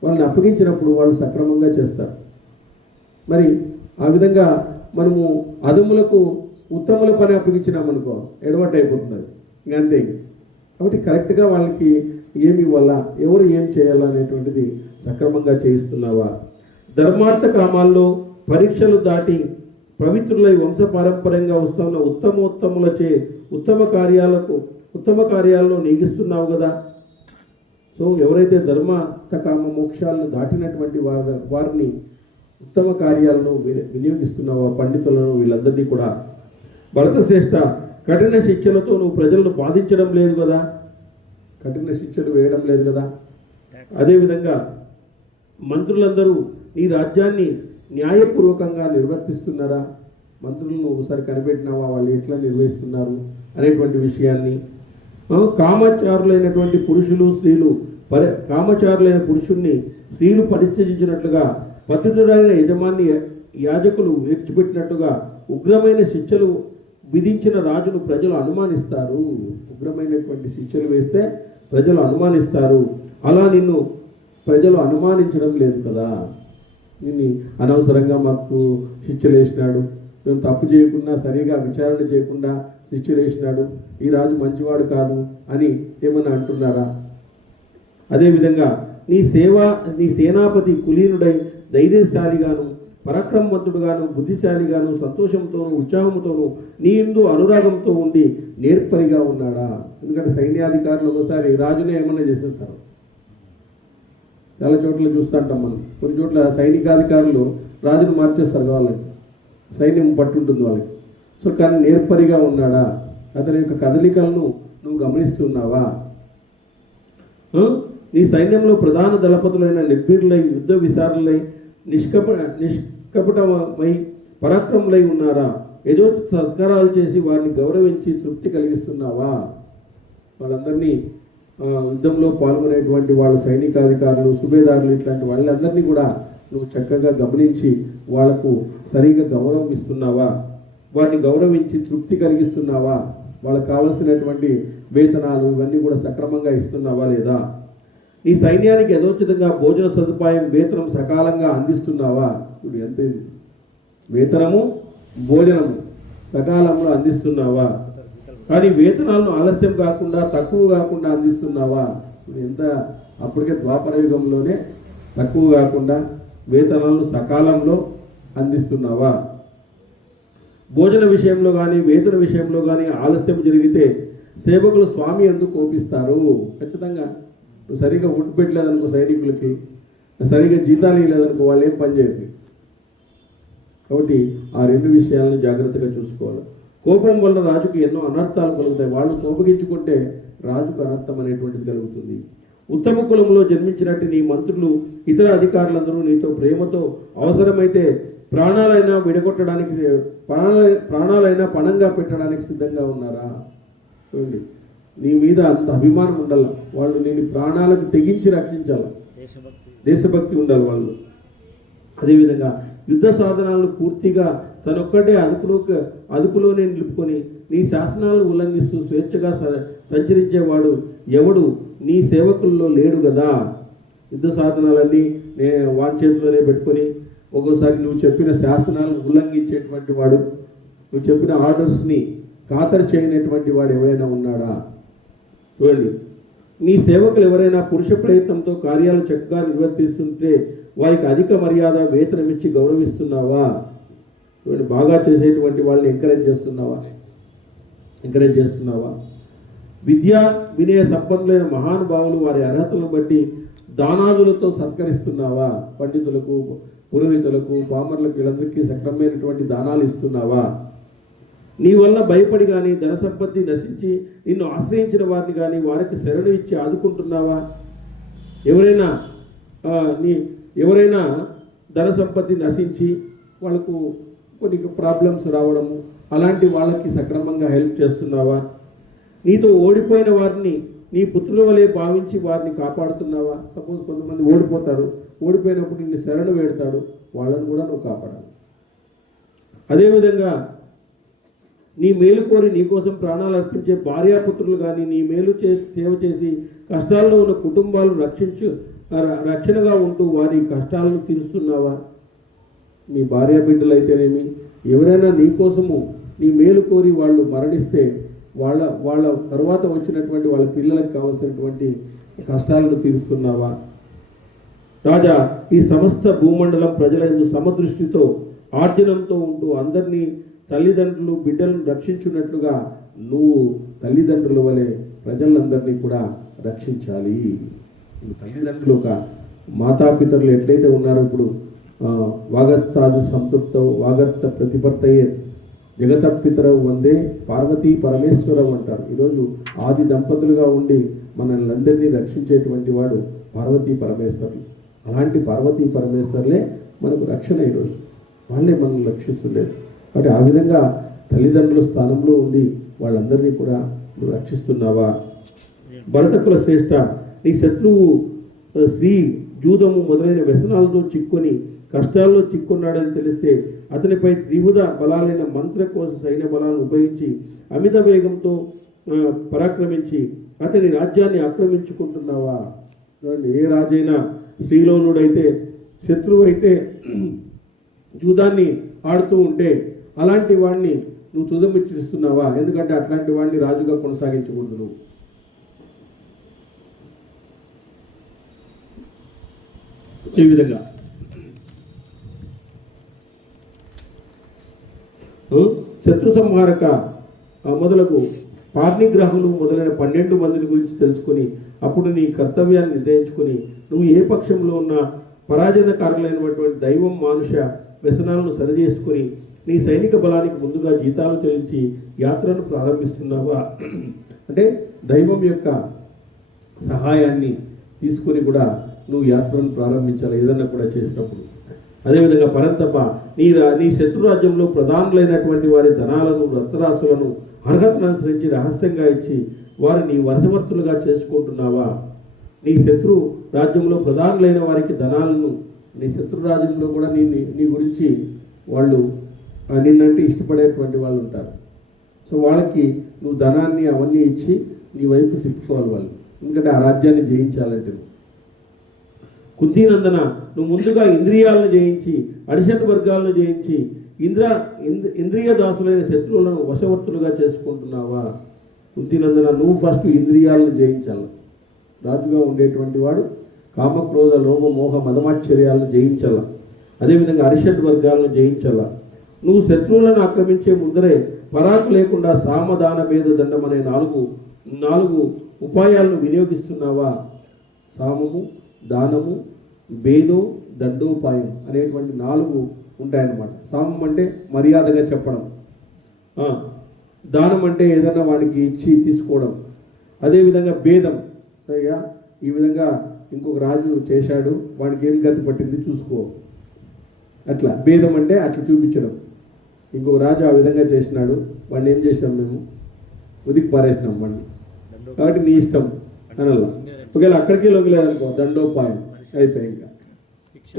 వాళ్ళని అప్పగించినప్పుడు వాళ్ళు సక్రమంగా చేస్తారు. మరి ఆ విధంగా మనము అధములకు ఉత్తముల పని అప్పగించినామనుకో ఎడవట్ అయిపోతుంది, ఇంకంతే. కాబట్టి కరెక్ట్గా వాళ్ళకి ఏమి ఇవ్వాలా, ఎవరు ఏం చేయాలా అనేటువంటిది సక్రమంగా చేయిస్తున్నావా? ధర్మార్థ కామాల్లో పరీక్షలు దాటి పవిత్రులై వంశపారంపర్యంగా వస్తున్న ఉత్తమోత్తములచే ఉత్తమ కార్యాలను నీగిస్తున్నావు కదా. సో ఎవరైతే ధర్మార్థ కామ మోక్షాలను దాటినటువంటి వారిని ఉత్తమ కార్యాలను వినియోగిస్తున్నావో పండితులను, వీళ్ళందరినీ కూడా. భరతశ్రేష్ఠ, కఠిన శిక్షలతో నువ్వు ప్రజలను బాధించడం లేదు కదా, కఠిన శిక్షలు వేయడం లేదు కదా. అదేవిధంగా మంత్రులందరూ నీ రాజ్యాన్ని న్యాయపూర్వకంగా నిర్వర్తిస్తున్నారా? మంత్రులను ఒకసారి కనిపెట్టినావా, వాళ్ళు ఎట్లా నిర్వహిస్తున్నారు అనేటువంటి విషయాన్ని. కామచారులైనటువంటి పురుషులు స్త్రీలు కామచారులైన పురుషుణ్ణి స్త్రీలు పరిత్యజించినట్లుగా పతితుడైన యజమాని యాజకులు విడిచిపెట్టినట్టుగా ఉగ్రమైన శిక్షలు విధించిన రాజును ప్రజలు అనుమానిస్తారు. ఉగ్రమైనటువంటి శిక్షలు వేస్తే ప్రజలు అనుమానిస్తారు. అలా నిన్ను ప్రజలు అనుమానించడం లేదు కదా. నిన్ను అనవసరంగా మాకు శిక్షలు వేసినాడు, మేము తప్పు చేయకుండా సరిగా విచారణ చేయకుండా శిక్షలు వేసినాడు, ఈ రాజు మంచివాడు కాదు అని ఏమన్నా అంటున్నారా? అదేవిధంగా నీ సేనాపతి కులీనుడై ధైర్యశాలిగాను పరాక్రమవంతుడుగాను బుద్ధిశాలిగాను సంతోషంతోనూ ఉత్సాహంతోనూ నీ యందు అనురాగంతో ఉండి నేర్పరిగా ఉన్నాడా? ఎందుకంటే సైన్యాధికారులు ఒకసారి రాజునే ఏమన్నా చేసేస్తారు. చాలా చోట్ల చూస్తూ ఉంటాం మనం. కొన్ని చోట్ల సైనికాధికారులు రాజును మార్చేస్తారు కావాలంటే, సైన్యం పట్టుంటుంది వాళ్ళకి. సో కానీ నేర్పరిగా ఉన్నాడా? అతని యొక్క కదలికలను నువ్వు గమనిస్తున్నావా? నీ సైన్యంలో ప్రధాన దళపతులైన నిర్భీరులై యుద్ధ విశారులై నిష్కపటమై పరాక్రములై ఉన్నారా? ఏదో సత్కారాలు చేసి వారిని గౌరవించి తృప్తి కలిగిస్తున్నావా? వాళ్ళందరినీ యుద్ధంలో పాల్గొనేటువంటి వాళ్ళు సైనికాధికారులు సుబేదారులు ఇట్లాంటి వాళ్ళందరినీ కూడా నువ్వు చక్కగా గమనించి వాళ్లకు సరిగా గౌరవం ఇస్తున్నావా? వారిని గౌరవించి తృప్తి కలిగిస్తున్నావా? వాళ్ళకు కావలసినటువంటి వేతనాలు ఇవన్నీ కూడా సక్రమంగా ఇస్తున్నావా లేదా? నీ సైన్యానికి యథోచితంగా భోజన సదుపాయం వేతనం సకాలంగా అందిస్తున్నావా? ఇప్పుడు ఎంత వేతనము భోజనము సకాలంలో అందిస్తున్నావా? కానీ వేతనాలను ఆలస్యం కాకుండా తక్కువ కాకుండా అందిస్తున్నావా? ఇప్పుడు ఎంత అప్పటికే ద్వాపర యుగంలోనే తక్కువ కాకుండా వేతనాలను సకాలంలో అందిస్తున్నావా? భోజన విషయంలో కానీ వేతన విషయంలో కానీ ఆలస్యం జరిగితే సేవకులు స్వామి ఎందుకు కోపిస్తారు? ఖచ్చితంగా నువ్వు సరిగా ఫుడ్ పెట్టలేదనుకో, సైనికులకి సరిగా జీతాలు ఇవ్వలేదనుకో, వాళ్ళు ఏం పని చేయరు. కాబట్టి ఆ రెండు విషయాలను జాగ్రత్తగా చూసుకోవాలి. కోపం వల్ల రాజుకు ఎన్నో అనర్థాలు కలుగుతాయి. వాళ్ళు కోపగించుకుంటే రాజుకు అనర్థం అనేటువంటిది కలుగుతుంది. ఉత్తమ కులంలో జన్మించినట్టు నీ మంత్రులు ఇతర అధికారులందరూ నీతో ప్రేమతో అవసరమైతే ప్రాణాలైనా విడగొట్టడానికి ప్రాణాలైనా పణంగా పెట్టడానికి సిద్ధంగా ఉన్నారా? చూడండి, నీ మీద అంత అభిమానం ఉండాలి. వాళ్ళు నేను ప్రాణాలకు తెగించి రక్షించాలి, దేశభక్తి ఉండాలి వాళ్ళు. అదేవిధంగా యుద్ధ సాధనాలను పూర్తిగా తనొక్కటే అదుపులోనే నిలుపుకొని నీ శాసనాలను ఉల్లంఘిస్తూ స్వేచ్ఛగా సంచరించేవాడు ఎవడు నీ సేవకుల్లో లేడు కదా. యుద్ధ సాధనాలన్నీ వాని చేతిలోనే పెట్టుకొని ఒక్కోసారి నువ్వు చెప్పిన శాసనాలను ఉల్లంఘించేటువంటి వాడు, నువ్వు చెప్పిన ఆర్డర్స్ని ఖాతరు చేయనటువంటి వాడు ఎవరైనా ఉన్నాడా? చూడండి, నీ సేవకులు ఎవరైనా పురుష ప్రయత్నంతో కార్యాలు చక్కగా నిర్వర్తిస్తుంటే వారికి అధిక మర్యాద వేతనం ఇచ్చి గౌరవిస్తున్నావా? చూడండి, బాగా చేసేటువంటి వాళ్ళని ఎంకరేజ్ చేస్తున్నావా? విద్యా వినయ సంపన్నులైన మహానుభావులు వారి అర్హతలను బట్టి దానాదులతో సత్కరిస్తున్నావా? పండితులకు పురోహితులకు పామర్లకు వీళ్ళందరికీ సక్రమైనటువంటి దానాలు ఇస్తున్నావా? నీ వల్ల భయపడి కానీ ధన సంపత్తి నశించి నిన్ను ఆశ్రయించిన వారిని కానీ వారికి శరణు ఇచ్చి ఆదుకుంటున్నావా? ఎవరైనా ధన సంపత్తి నశించి వాళ్ళకు కొన్ని ప్రాబ్లమ్స్ రావడము అలాంటి వాళ్ళకి సక్రమంగా హెల్ప్ చేస్తున్నావా? నీతో ఓడిపోయిన వారిని నీ పుత్రుల వలె భావించి వారిని కాపాడుతున్నావా? సపోజ్ కొంతమంది ఓడిపోతారు, ఓడిపోయినప్పుడు నిన్ను శరణు వేడతాడు, వాళ్ళని కూడా నువ్వు కాపాడాలి. అదేవిధంగా నీ మేలు కోరి నీకోసం ప్రాణాలు అర్పించే భార్యాపుత్రులు కానీ నీ మేలు చేసి సేవ చేసి కష్టాల్లో ఉన్న కుటుంబాలు రక్షణగా ఉంటూ వారి కష్టాలను తీరుస్తున్నావా? నీ భార్య బిడ్డలైతేనేమి ఎవరైనా నీకోసము నీ మేలు కోరి వాళ్ళు మరణిస్తే వాళ్ళ తర్వాత వచ్చినటువంటి వాళ్ళ పిల్లలకు కావలసినటువంటి కష్టాలను తీరుస్తున్నావా? రాజా, ఈ సమస్త భూమండలం ప్రజలందు సమదృష్టితో ఆర్జనంతో ఉంటూ అందరినీ తల్లిదండ్రులు బిడ్డలను రక్షించున్నట్లుగా నువ్వు తల్లిదండ్రుల వలె ప్రజలందరినీ కూడా రక్షించాలి. తల్లిదండ్రులు ఒక మాతాపితరులు ఎట్లయితే ఉన్నారో ఇప్పుడు వాగర్తాది సంతృప్త వాగర్త ప్రతిపత్తయే జగతపితరవు వందే పార్వతీ పరమేశ్వరవు అంటారు. ఈరోజు ఆది దంపతులుగా ఉండి మనల్ని అందరినీ రక్షించేటువంటి వాడు పార్వతీ పరమేశ్వరులు. అలాంటి పార్వతీ పరమేశ్వరులే మనకు రక్షణ. ఈరోజు వాళ్ళే మనల్ని రక్షిస్తుండేది. కాబట్టి ఆ విధంగా తల్లిదండ్రుల స్థానంలో ఉండి వాళ్ళందరినీ కూడా నువ్వు రక్షిస్తున్నావా? భరతకుల శ్రేష్ఠ, నీ శత్రువు స్త్రీ జూదము మొదలైన వ్యసనాలతో చిక్కుని కష్టాల్లో చిక్కున్నాడని తెలిస్తే అతనిపై త్రివిధ బలాలైన మంత్రకోశ సైన్య బలాలను ఉపయోగించి అమిత వేగంతో పరాక్రమించి అతని రాజ్యాన్ని ఆక్రమించుకుంటున్నావా? ఏ రాజైనా శ్రీలోనుడైతే శత్రువు అయితే జూదాన్ని ఆడుతూ ఉంటే అలాంటి వాడిని నువ్వు తుదముచ్చిస్తున్నావా? ఎందుకంటే అట్లాంటి వాడిని రాజుగా కొనసాగించకూడదు. నువ్వు ఈ విధంగా శత్రు సంహారక మొదలకు పార్నిగ్రహులు మొదలైన 12 మందిని గురించి తెలుసుకొని అప్పుడు నీ కర్తవ్యాన్ని నిర్ణయించుకొని నువ్వు ఏ పక్షంలో ఉన్న పరాజయకారులైనటువంటి దైవం మానుష వ్యసనాలను సరిచేసుకొని నీ సైనిక బలానికి ముందుగా జీతాలు చెల్లించి యాత్రను ప్రారంభిస్తున్నావా? అంటే దైవం యొక్క సహాయాన్ని తీసుకొని కూడా నువ్వు యాత్రను ప్రారంభించాలి ఏదన్నా కూడా చేసినప్పుడు. అదేవిధంగా పరంతప నీ శత్రురాజ్యంలో ప్రధానులైనటువంటి వారి ధనాలను రక్తరాశులను అర్హతను అనుసరించి రహస్యంగా ఇచ్చి వారిని వశవర్తులుగా చేసుకుంటున్నావా? నీ శత్రు రాజ్యంలో ప్రధానులైన వారికి ధనాలను నీ శత్రు రాజ్యంలో కూడా నీ గురించి వాళ్ళు నిన్నంటే ఇష్టపడేటువంటి వాళ్ళు ఉంటారు. సో వాళ్ళకి నువ్వు ధనాన్ని అవన్నీ ఇచ్చి నీ వైపు తిప్పుకోవాలి వాళ్ళు, ఎందుకంటే ఆ రాజ్యాన్ని జయించాలంటే. కుంతీనందన, నువ్వు ముందుగా ఇంద్రియాలను జయించి అడిషట్ వర్గాలను జయించి ఇంద్రియ దాసులైన శత్రువులను వశవర్తులుగా చేసుకుంటున్నావా? కుంతీనందన, నువ్వు ఫస్ట్ ఇంద్రియాలను జయించాలి. రాజుగా ఉండేటువంటి వాడు కామక్రోధ లోభ మోహ మదమాశ్చర్యాలను జయించాల. అదేవిధంగా అరిషడ్ వర్గాలను జయించాల. నువ్వు శత్రువులను ఆక్రమించే ముందరే పరాకు లేకుండా సామదాన భేద దండం అనే నాలుగు ఉపాయాలను వినియోగిస్తున్నావా? సామము, దానము, భేదో, దండోపాయం అనేటువంటి 4 ఉంటాయన్నమాట. సామం అంటే మర్యాదగా చెప్పడం, దానం అంటే ఏదైనా వాడికి ఇచ్చి తీసుకోవడం, అదేవిధంగా భేదం, సరిగా ఈ విధంగా ఇంకొక రాజు చేశాడు వాడికి ఏం గతి పట్టింది చూసుకో, అట్లా భేదం అంటే అట్లా చూపించడం. ఇంకొక రాజు ఆ విధంగా చేసినాడు, వాడిని ఏం చేసాం మేము ఉదికి పారేసినాం వాడిని, కాబట్టి నీ ఇష్టం అనల్లా. ఒకవేళ అక్కడికి లొంగలేదనుకో దండోపాయం అయిపోయి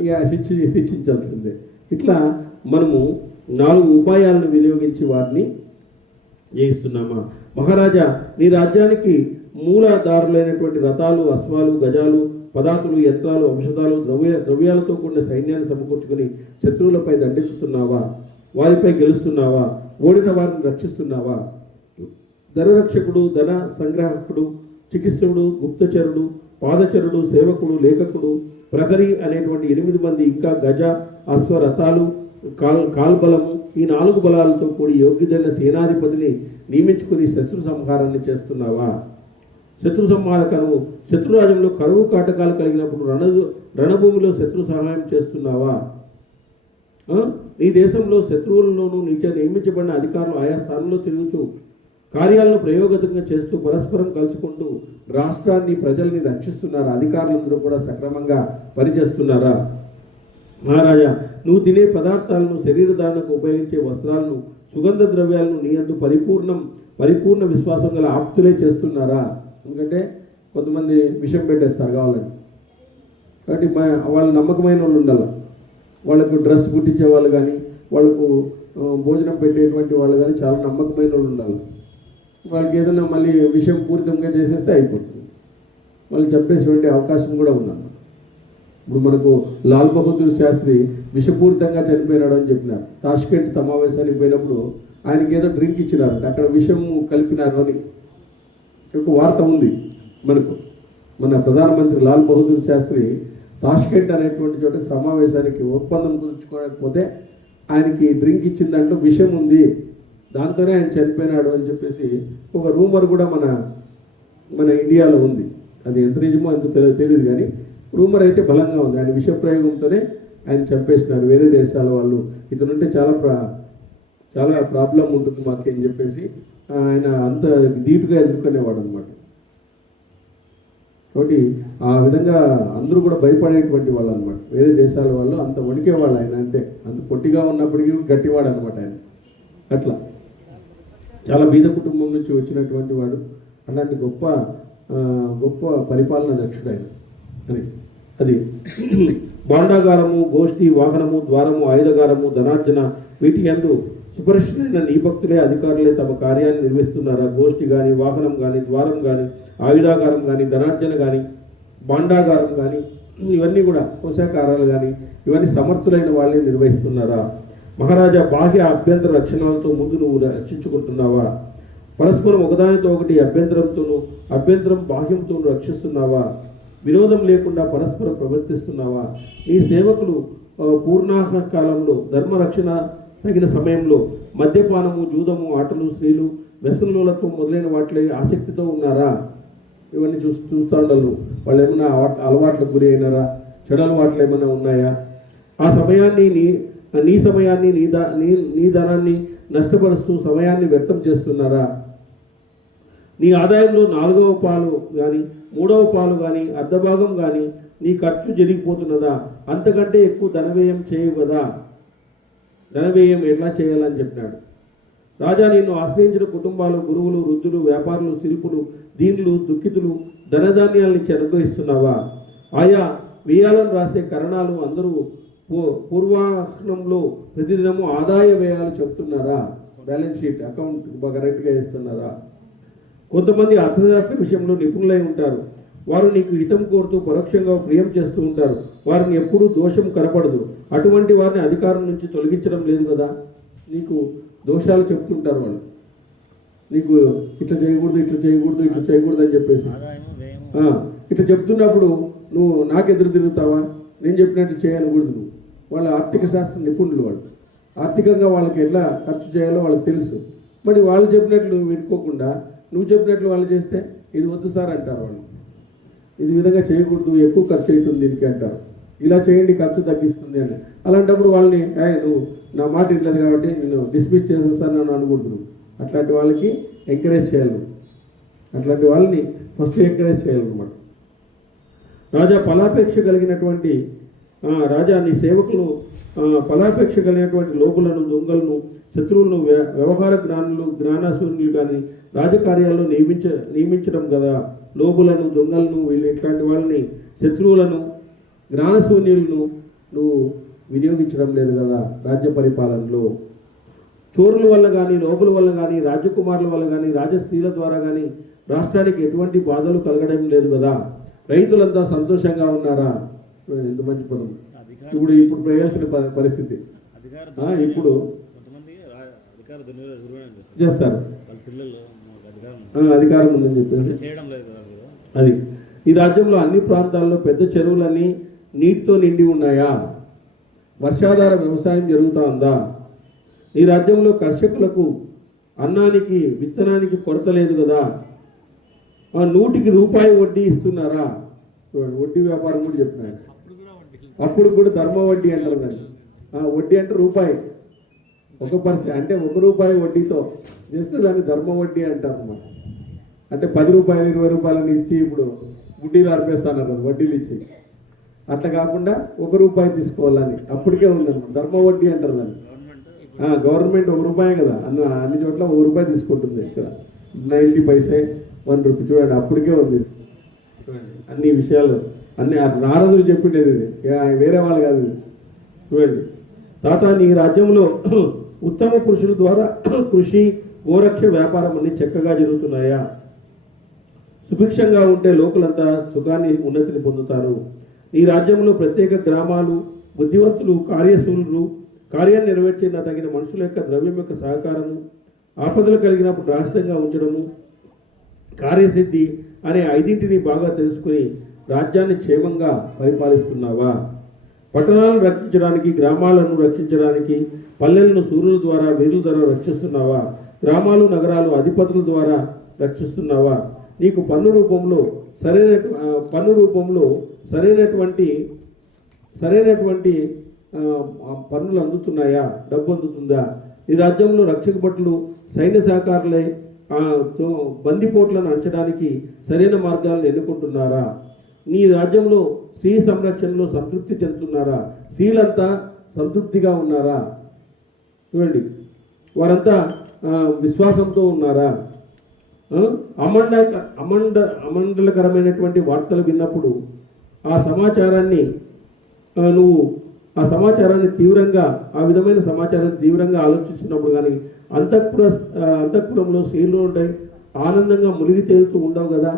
ఇక శిక్షించాల్సిందే. ఇట్లా మనము 4 ఉపాయాలను వినియోగించి వారిని జయిస్తున్నామా? మహారాజా, నీ రాజ్యానికి మూలదారులైనటువంటి రథాలు, అశ్వాలు, గజాలు, పదాతులు, యంత్రాలు, ఔషధాలు, ద్రవ్యాలతో కూడిన సైన్యాన్ని సమకూర్చుకొని శత్రువులపై దండెత్తుతున్నావా? వారిపై గెలుస్తున్నావా? ఓడిన వారిని రక్షిస్తున్నావా? ధనరక్షకుడు, ధన సంగ్రాహకుడు, చికిత్సకుడు, గుప్తచరుడు, పాదచరుడు, సేవకుడు, లేఖకుడు, ప్రహరీ అనేటువంటి 8 మంది, ఇంకా గజ, అశ్వ, రథాలు, కాల్బలము, ఈ 4 బలాలతో కూడి యోగ్యుడైన సేనాధిపతిని నియమించుకుని శత్రు సంహారాన్ని చేస్తున్నావా? శత్రు సంహారకను శత్రురాజ్యంలో కరువు కాటకాలు కలిగినప్పుడు రణభూమిలో శత్రు సహాయం చేస్తున్నావా? నీ దేశంలో శత్రువులలోనూ నీచే నియమించబడిన అధికారులు ఆయా స్థానంలో తిరుగుతూ కార్యాలను ప్రయోగతంగా చేస్తూ పరస్పరం కలుసుకుంటూ రాష్ట్రాన్ని, ప్రజల్ని రక్షిస్తున్నారా? అధికారులందరూ కూడా సక్రమంగా పనిచేస్తున్నారా? మహారాజా, నువ్వు తినే పదార్థాలను, శరీరధారణకు ఉపయోగించే వస్త్రాలను, సుగంధ ద్రవ్యాలను నీ అందు పరిపూర్ణ విశ్వాసం గల ఆప్తులే చేస్తున్నారా? ఎందుకంటే కొంతమంది విషం పెట్టేస్తారు కావాలని, కాబట్టి వాళ్ళ నమ్మకమైన వాళ్ళు ఉండాలి. వాళ్ళకు డ్రెస్ కుట్టించే వాళ్ళు కానీ, వాళ్ళకు భోజనం పెట్టేటువంటి వాళ్ళు కానీ చాలా నమ్మకమైన వాళ్ళు ఉండాలి. వాళ్ళకి ఏదైనా మళ్ళీ విషయం పూరితంగా చేసేస్తే అయిపోతుంది, వాళ్ళు చెప్పేసేటువంటి అవకాశం కూడా ఉందన్నమాట. ఇప్పుడు మనకు లాల్ బహదూర్ శాస్త్రి విషపూరితంగా చనిపోయినాడు అని చెప్పినారు. తాష్కెంట్ సమావేశానికి పోయినప్పుడు ఆయనకి ఏదో డ్రింక్ ఇచ్చినారంట, అక్కడ విషం కలిపినారు అని ఒక వార్త ఉంది మనకు. మన ప్రధానమంత్రి లాల్ బహదూర్ శాస్త్రి తాష్కెంట్ అనేటువంటి చోట సమావేశానికి ఒప్పందం కుదుర్చుకోకపోతే ఆయనకి డ్రింక్ ఇచ్చిన దాంట్లో విషం ఉంది, దాంతోనే ఆయన చనిపోయినాడు అని చెప్పేసి ఒక రూమర్ కూడా మన ఇండియాలో ఉంది. అది ఎంత నిజమో ఎంత తెలియదు కానీ రూమర్ అయితే బలంగా ఉంది. ఆయన విష ప్రయోగంతోనే ఆయన చంపేసినారు. వేరే దేశాల వాళ్ళు ఇతనుంటే చాలా ప్రాబ్లం ఉంటుంది మాకేం చెప్పేసి ఆయన అంత ధీటుగా ఎదుర్కొనేవాడు అనమాట. కాబట్టి ఆ విధంగా అందరూ కూడా భయపడేటువంటి వాళ్ళు అనమాట. వేరే దేశాల వాళ్ళు అంత వణికేవాళ్ళు ఆయన అంటే, అంత పొట్టిగా ఉన్నప్పటికీ గట్టివాడు అనమాట ఆయన. అట్లా చాలా బీద కుటుంబం నుంచి వచ్చినటువంటి వాడు. అలాంటి గొప్ప గొప్ప పరిపాలన దక్షుడు ఆయన అని. అది భాండాగారము, గోష్ఠి, వాహనము, ద్వారము, ఆయుధగారము, ధనార్జన వీటి యందు సుపరిష్ఠులైన నీ భక్తులే అధికారులే తమ కార్యాన్ని నిర్వహిస్తున్నారా? గోష్ఠి కానీ, వాహనం కానీ, ద్వారం కానీ, ఆయుధాగారం కానీ, ధనార్జన కానీ, భాండాగారం కానీ, ఇవన్నీ కూడా కోశాకారాలు కానీ ఇవన్నీ సమర్థులైన వాళ్ళే నిర్వహిస్తున్నారా? మహారాజా, బాహ్య అభ్యంతర రక్షణలతో ముందు నువ్వు రక్షించుకుంటున్నావా? పరస్పరం ఒకదానితో ఒకటి అభ్యంతరం బాహ్యంతో రక్షిస్తున్నావా? విరోధం లేకుండా పరస్పరం ప్రవర్తిస్తున్నావా? నీ సేవకులు పూర్ణాహ కాలంలో ధర్మరక్షణ తగిన సమయంలో మద్యపానము, జూదము, ఆటలు, స్త్రీలు, వ్యసనలతో మొదలైన వాటిలో ఆసక్తితో ఉన్నారా? ఇవన్నీ చూస్తూ ఉండాలి. వాళ్ళు ఏమైనా అలవాట్లకు గురి అయినారా? చెడు అలవాట్లు ఏమైనా ఉన్నాయా? ఆ సమయాన్ని నీ సమయాన్ని నీ ధనాన్ని నష్టపరుస్తూ సమయాన్ని వ్యర్థం చేస్తున్నారా? నీ ఆదాయంలో 4వ పాలు కానీ 3వ పాలు కానీ అర్ధభాగం కానీ నీ ఖర్చు జరిగిపోతున్నదా? అంతకంటే ఎక్కువ ధనవ్యయం చేయవు కదా. ధనవ్యయం ఎట్లా చేయాలని చెప్పినాడు. రాజా, నిన్ను ఆశ్రయించిన కుటుంబాలు, గురువులు, వృద్ధులు, వ్యాపారులు, శిల్పులు, దీనులు, దుఃఖితులు ధనధాన్యాలను ఇచ్చి అనుగ్రహిస్తున్నావా? ఆయా వ్యయాలను రాసే కరణాలు అందరూ పూర్వాహ్నంలో ప్రతిదినము ఆదాయ వ్యయాలు చెప్తున్నారా? బ్యాలెన్స్ షీట్ అకౌంట్ కరెక్ట్గా ఇస్తున్నారా? కొంతమంది అర్థశాస్త్ర విషయంలో నిపుణులై ఉంటారు. వారు నీకు హితం కోరుతూ పరోక్షంగా ప్రియం చేస్తూ ఉంటారు. వారిని ఎప్పుడూ దోషం కనపడదు. అటువంటి వారిని అధికారం నుంచి తొలగించడం లేదు కదా. నీకు దోషాలు చెప్తుంటారు వాళ్ళు. నీకు ఇట్లా చేయకూడదు, ఇట్లా చేయకూడదు, ఇట్లా చేయకూడదు అని చెప్పేసి ఇట్లా చెప్తున్నప్పుడు నువ్వు నాకు ఎదురు తిరుగుతావా? నేను చెప్పినట్టు చేయనకూడదు. నువ్వు వాళ్ళ ఆర్థిక శాస్త్ర నిపుణులు. వాళ్ళు ఆర్థికంగా వాళ్ళకి ఎట్లా ఖర్చు చేయాలో వాళ్ళకి తెలుసు. మరి వాళ్ళు చెప్పినట్లు నువ్వు వినుకోకుండా నువ్వు చెప్పినట్లు వాళ్ళు చేస్తే ఇది వద్దు సార్ అంటారు వాళ్ళు. ఇది విధంగా చేయకూడదు, ఎక్కువ ఖర్చు అవుతుంది దీనికి అంటారు. ఇలా చేయండి, ఖర్చు తగ్గిస్తుంది అని. అలాంటప్పుడు వాళ్ళని నువ్వు నా మాట ఇట్లేదు కాబట్టి నేను డిస్మిస్ చేసేస్తాను అని అనకూడదు. నువ్వు అట్లాంటి వాళ్ళకి ఎంకరేజ్ చేయాలి. అట్లాంటి వాళ్ళని ఫస్ట్ ఎంకరేజ్ చేయాలన్నమాట. రాజా, నీ సేవకులను ఫలాపేక్ష కలిగినటువంటి లోకులను, దొంగలను, శత్రువులను, వ్యవహార జ్ఞానశూన్యులు కానీ రాజకార్యాల్లో నియమించడం కదా. లోకులను, దొంగలను, వీళ్ళు ఇట్లాంటి వాళ్ళని, శత్రువులను, జ్ఞానశూన్యులను నువ్వు వినియోగించడం లేదు కదా రాజ్య పరిపాలనలో. చోరుల వల్ల కానీ, లోపుల వల్ల కానీ, రాజకుమారుల వల్ల కానీ, రాజస్త్రీల ద్వారా కానీ రాష్ట్రానికి ఎటువంటి బాధలు కలగడం లేదు కదా. రైతులంతా సంతోషంగా ఉన్నారా? ఎంత మంచి పదం. ఇప్పుడు ప్రయాల్సిన పరిస్థితి ఇప్పుడు చేస్తారు. అధికారం ఉందని చెప్పేసి అది. ఈ రాజ్యంలో అన్ని ప్రాంతాల్లో పెద్ద చెరువులన్నీ నీటితో నిండి ఉన్నాయా? వర్షాధార వ్యవసాయం జరుగుతూ ఉందా? ఈ రాజ్యంలో కర్షకులకు అన్నానికి, విత్తనానికి కొరత లేదు కదా. 100కి రూపాయి వడ్డీ ఇస్తున్నారా? వడ్డీ వ్యాపారం కూడా చెప్పినాడు. అప్పుడు కూడా ధర్మ వడ్డీ అంటారు దాన్ని. వడ్డీ అంటే రూపాయి, 1% అంటే 1 రూపాయి వడ్డీతో చేస్తే దాన్ని ధర్మ వడ్డీ అంటారు అన్నమాట. అంటే 10 రూపాయలు 20 రూపాయలని ఇచ్చి ఇప్పుడు వడ్డీలు అర్పేస్తానన్నారు, వడ్డీలు ఇచ్చి. అట్లా కాకుండా 1 రూపాయి తీసుకోవాలని అప్పటికే ఉందన్నమాట. ధర్మ వడ్డీ అంటారు దాన్ని. గవర్నమెంట్ 1 రూపాయి కదా, అన్ని చోట్ల 1 రూపాయి తీసుకుంటుంది. ఇక్కడ 90 పైసే 1 రూపీ. చూడండి, అప్పటికే ఉంది. అన్ని విషయాలు అన్ని నారదులు చెప్పిండేది ఇది, వేరే వాళ్ళు కాదు ఇది. చూడండి, తాత, నీ రాజ్యంలో ఉత్తమ పురుషుల ద్వారా కృషి, గోరక్ష వ్యాపారం అన్ని చక్కగా జరుగుతున్నాయా? సుభిక్షంగా ఉంటే లోకులంతా సుఖాన్ని, ఉన్నతిని పొందుతారు. ఈ రాజ్యంలో ప్రత్యేక గ్రామాలు, బుద్ధివంతులు, కార్యశూలులు, కార్యాన్ని నెరవేర్చిన తగిన మనుషుల యొక్క ద్రవ్యం యొక్క సహకారము, ఆపదలు కలిగినప్పుడు రహస్యంగా ఉంచడము, కార్యసిద్ధి అనే 5ంటిని బాగా తెలుసుకుని రాజ్యాన్ని క్షేమంగా పరిపాలిస్తున్నావా? పట్టణాలను రక్షించడానికి, గ్రామాలను రక్షించడానికి, పల్లెలను సూర్యుల ద్వారా, వీరుల ద్వారా రక్షిస్తున్నావా? గ్రామాలు, నగరాలు అధిపతుల ద్వారా రక్షిస్తున్నావా? నీకు పన్ను రూపంలో సరైనటువంటి పన్నులు అందుతున్నాయా? డబ్బు అందుతుందా? ఈ రాజ్యంలో రక్షక భటులు సైన్య సహకారులై బందిపోట్లను అంచడానికి సరైన మార్గాలను ఎన్నుకుంటున్నారా? నీ రాజ్యంలో స్త్రీ సంరక్షణలో సంతృప్తి చెందుతున్నారా? స్త్రీలంతా సంతృప్తిగా ఉన్నారా? చూడండి, వారంతా విశ్వాసంతో ఉన్నారా? అమండలకరమైనటువంటి వార్తలు విన్నప్పుడు ఆ సమాచారాన్ని తీవ్రంగా, ఆ విధమైన సమాచారాన్ని తీవ్రంగా ఆలోచిస్తున్నప్పుడు కానీ అంతఃపురంలో స్త్రీలు ఆనందంగా మునిగి తేలుతూ ఉండవు కదా.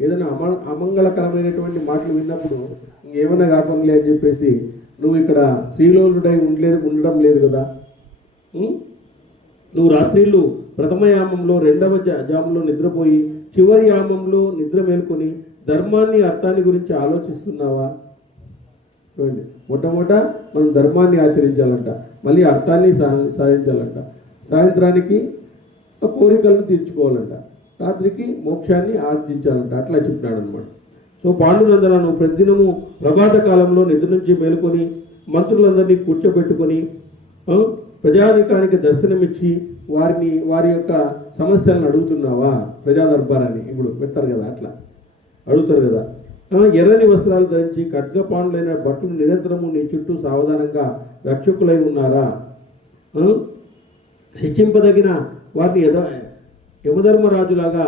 ఏదైనా అమంగళకరమైనటువంటి మాటలు విన్నప్పుడు ఏమైనా కాకుండా అని చెప్పేసి నువ్వు ఇక్కడ స్త్రీలోలుడై ఉండడం లేదు కదా. నువ్వు రాత్రిళ్ళు ప్రథమ యామంలో, రెండవ జామంలో నిద్రపోయి చివరి యామంలో నిద్ర మేల్కొని ధర్మాన్ని, అర్థాన్ని గురించి ఆలోచిస్తున్నావా? చూడండి, మొట్టమొదట మనం ధర్మాన్ని ఆచరించాలంట, మళ్ళీ అర్థాన్ని సాధించాలంట, సాయంత్రానికి కోరికలను తీర్చుకోవాలంట, రాత్రికి మోక్షాన్ని ఆర్జించాలంట. అట్లా చెప్పినాడు అనమాట. సో పాండునందన, నువ్వు ప్రతిదినము ప్రభాత కాలంలో నిద్ర నుంచి మేలుకొని మంత్రులందరినీ కూర్చోబెట్టుకొని ప్రజానికానికి దర్శనమిచ్చి వారి యొక్క సమస్యలను అడుగుతున్నావా? ప్రజా దర్బారాన్ని ఇప్పుడు పెడతారు కదా, అట్లా అడుగుతారు కదా. ఎర్రని వస్త్రాలు ధరించి ఖడ్గపాండులైన భటులు నిరంతరము నీ చుట్టూ సావధానంగా రక్షకులై ఉన్నారా? శిక్షింపదగిన వారిని యమధర్మరాజులాగా,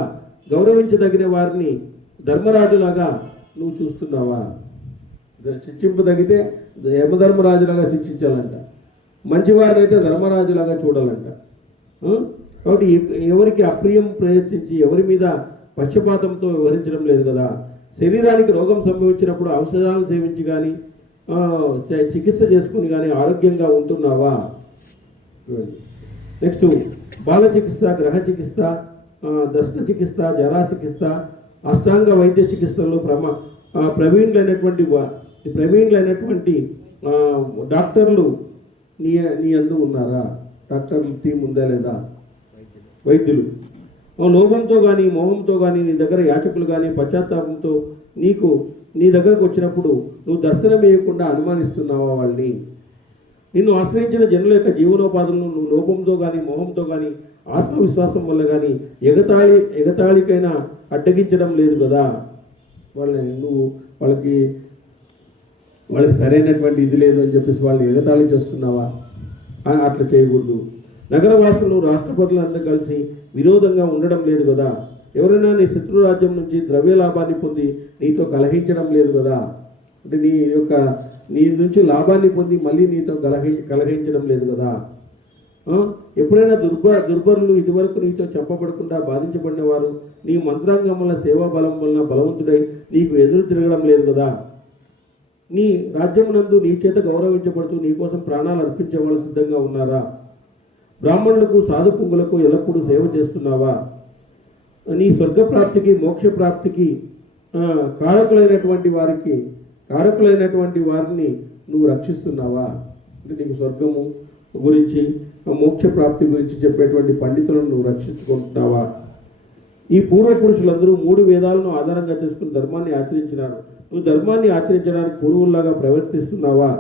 గౌరవించదగిన వారిని ధర్మరాజులాగా నువ్వు చూస్తున్నావా? శిక్షింపదగితే యమధర్మరాజులాగా శిక్షించాలంట, మంచివారిని అయితే ధర్మరాజులాగా చూడాలంట. కాబట్టి ఎవరికి అప్రియం ప్రయత్నించి ఎవరి మీద పక్షపాతంతో వ్యవహరించడం లేదు కదా. శరీరానికి రోగం సంభవించినప్పుడు ఔషధాలు సేవించి కానీ చికిత్స చేసుకుని కానీ ఆరోగ్యంగా ఉంటున్నావా? నెక్స్ట్, బాల చికిత్స, గ్రహ చికిత్స, దష్ట చికిత్స, జరా చికిత్స, అష్టాంగ వైద్య చికిత్సల్లో ప్రవీణులైనటువంటి డాక్టర్లు నీ అందు ఉన్నారా? డాక్టర్లు టీం ఉందా లేదా? వైద్యులు లోభంతో కానీ మోహంతో కానీ నీ దగ్గర యాచకులు కానీ పశ్చాత్తాపంతో నీ దగ్గరకు వచ్చినప్పుడు నువ్వు దర్శనం వేయకుండా అనుమానిస్తున్నావా వాళ్ళని? నిన్ను ఆశ్రయించిన జనుల యొక్క జీవనోపాధులను నువ్వు లోపంతో కానీ మోహంతో కానీ ఆత్మవిశ్వాసం వల్ల కానీ ఎగతాళికైనా అడ్డగించడం లేదు కదా. వాళ్ళకి సరైనటువంటి ఇది లేదు అని చెప్పేసి వాళ్ళని ఎగతాళి చేస్తున్నావా? అట్లా చేయకూడదు. నగరవాసులు రాష్ట్రపతులందరూ కలిసి విరోధంగా ఉండడం లేదు కదా. ఎవరైనా నీ శత్రు రాజ్యం నుంచి ద్రవ్య లాభాన్ని పొంది నీతో కలహించడం లేదు కదా. అంటే నీ నుంచి లాభాన్ని పొంది మళ్ళీ నీతో కలహించడం లేదు కదా. ఎప్పుడైనా దుర్బరులు ఇదివరకు నీతో చెప్పబడకుండా బాధించబడిన వారు నీ మంత్రాంగం వల్ల, సేవా బలం వలన బలవంతుడై నీకు ఎదురు తిరగడం లేదు కదా. నీ రాజ్యమునందు నీ చేత గౌరవించబడుతూ నీ కోసం ప్రాణాలు అర్పించే వాళ్ళు సిద్ధంగా ఉన్నారా? బ్రాహ్మణులకు, సాధుపుంగులకు ఎల్లప్పుడూ సేవ చేస్తున్నావా? నీ స్వర్గప్రాప్తికి, మోక్షప్రాప్తికి కారకులైనటువంటి వారిని నువ్వు రక్షిస్తున్నావా? అంటే నీకు స్వర్గము గురించి, మోక్షప్రాప్తి గురించి చెప్పేటువంటి పండితులను నువ్వు రక్షించుకుంటున్నావా? ఈ పూర్వపురుషులందరూ 3 వేదాలను ఆధారంగా చేసుకుని ధర్మాన్ని ఆచరించినారు. నువ్వు ధర్మాన్ని ఆచరించడానికి పూర్వుల్లాగా ప్రవర్తిస్తున్నావా?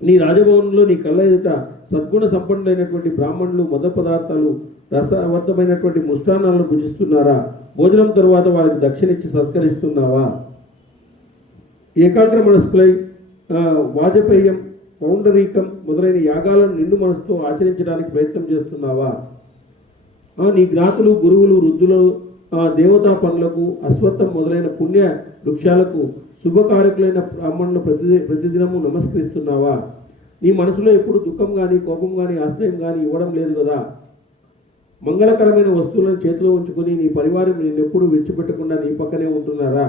నీ రాజభవనంలో నీ కళ్ళ ఎదుట సద్గుణ సంపన్నులైనటువంటి బ్రాహ్మణులు మద పదార్థాలు, రసవర్ధమైనటువంటి ముష్టాన్నాలను భుజిస్తున్నారా? భోజనం తరువాత వారికి దక్షిణ ఇచ్చి సత్కరిస్తున్నావా? ఏకాగ్ర మనస్కులై వాజపేయం, పౌండరీకం మొదలైన యాగాలను నిండు మనసుతో ఆచరించడానికి ప్రయత్నం చేస్తున్నావా? నీ జ్ఞాతులు, గురువులు, వృద్ధులు, దేవతా పనులకు, అశ్వత్థం మొదలైన పుణ్య వృక్షాలకు, శుభకారకులైన బ్రాహ్మణులు ప్రతిదినము నమస్కరిస్తున్నావా? నీ మనసులో ఎప్పుడు దుఃఖం కానీ, కోపం కానీ, ఆశ్రయం కానీ ఇవ్వడం లేదు కదా. మంగళకరమైన వస్తువులను చేతిలో ఉంచుకొని నీ పరివారం నేనెప్పుడు విడిచిపెట్టకుండా నీ పక్కనే ఉంటున్నారా?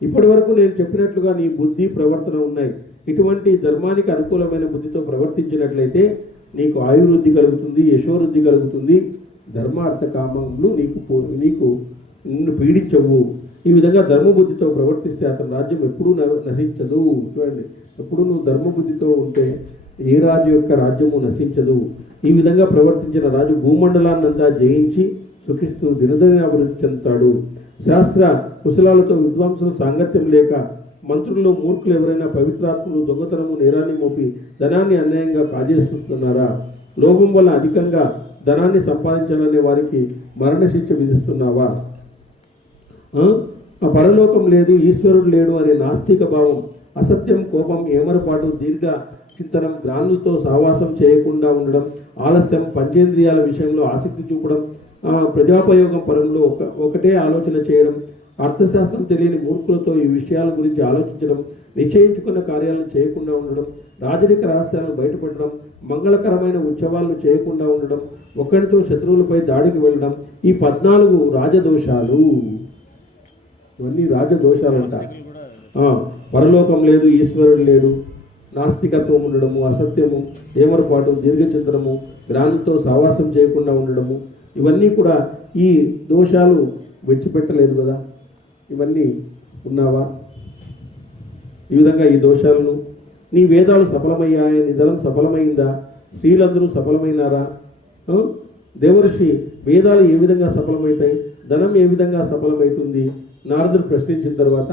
ఇప్పటి వరకు నేను చెప్పినట్లుగా నీ బుద్ధి, ప్రవర్తన ఉన్నాయి. ఇటువంటి ధర్మానికి అనుకూలమైన బుద్ధితో ప్రవర్తించినట్లయితే నీకు ఆయుర్వృద్ధి కలుగుతుంది, యశోవృద్ధి కలుగుతుంది. ధర్మార్థ కామములు నిన్ను పీడించవు. ఈ విధంగా ధర్మబుద్ధితో ప్రవర్తిస్తే అతని రాజ్యం ఎప్పుడూ నశించదు. చూడండి, ఎప్పుడు నువ్వు ధర్మబుద్ధితో ఉంటే ఏ రాజు యొక్క రాజ్యము నశించదు. ఈ విధంగా ప్రవర్తించిన రాజు భూమండలాన్నంతా జయించి సుఖిస్తూ దినదిన అభివృద్ధి చెందుతాడు. శాస్త్ర కుశలాలతో విద్వాంసుల సాంగత్యం లేక మంత్రుల్లో మూర్ఖులు ఎవరైనా పవిత్రాత్ములు దొంగతనము నేరాన్ని మోపి ధనాన్ని అన్యాయంగా కాజేస్తున్నారా? లోభం వల్ల అధికంగా ధనాన్ని సంపాదించాలనే వారికి మరణశిక్ష విధిస్తున్నావా? పరలోకం లేదు, ఈశ్వరుడు లేడు అనే నాస్తిక భావం, అసత్యం, కోపం, ఏమరపాటు, దీర్ఘ చింతనం, జ్ఞానులతో సహవాసం చేయకుండా ఉండడం, ఆలస్యం, పంచేంద్రియాల విషయంలో ఆసక్తి చూపడం, ప్రజాపయోగం పరంలో ఒకటే ఆలోచన చేయడం, అర్థశాస్త్రం తెలియని మూర్ఖులతో ఈ విషయాల గురించి ఆలోచించడం, నిశ్చయించుకున్న కార్యాలను చేయకుండా ఉండడం, రాజరిక రహస్యాలను బయటపడడం, మంగళకరమైన ఉత్సవాలను చేయకుండా ఉండడం, ఒకరితో శత్రువులపై దాడికి వెళ్ళడం, ఈ 14 రాజదోషాలు. ఇవన్నీ రాజదోషాలంట. పరలోకం లేదు, ఈశ్వరుడు లేడు, నాస్తికత్వం ఉండడము, అసత్యము, ఏమరపాటు, దీర్ఘచింతనము, జ్ఞానులతో సహవాసం చేయకుండా ఉండడము, ఇవన్నీ కూడా ఈ దోషాలు విడిచిపెట్టలేదు కదా. ఇవన్నీ ఉన్నావా? ఈ విధంగా ఈ దోషాలను, నీ వేదాలు సఫలమయ్యాయా? నీ ధనం సఫలమైందా? స్త్రీలందరూ సఫలమైనారా? దేవర్షి, వేదాలు ఏ విధంగా సఫలమవుతాయి? ధనం ఏ విధంగా సఫలమవుతుంది? నారదుడు ప్రశ్నించిన తర్వాత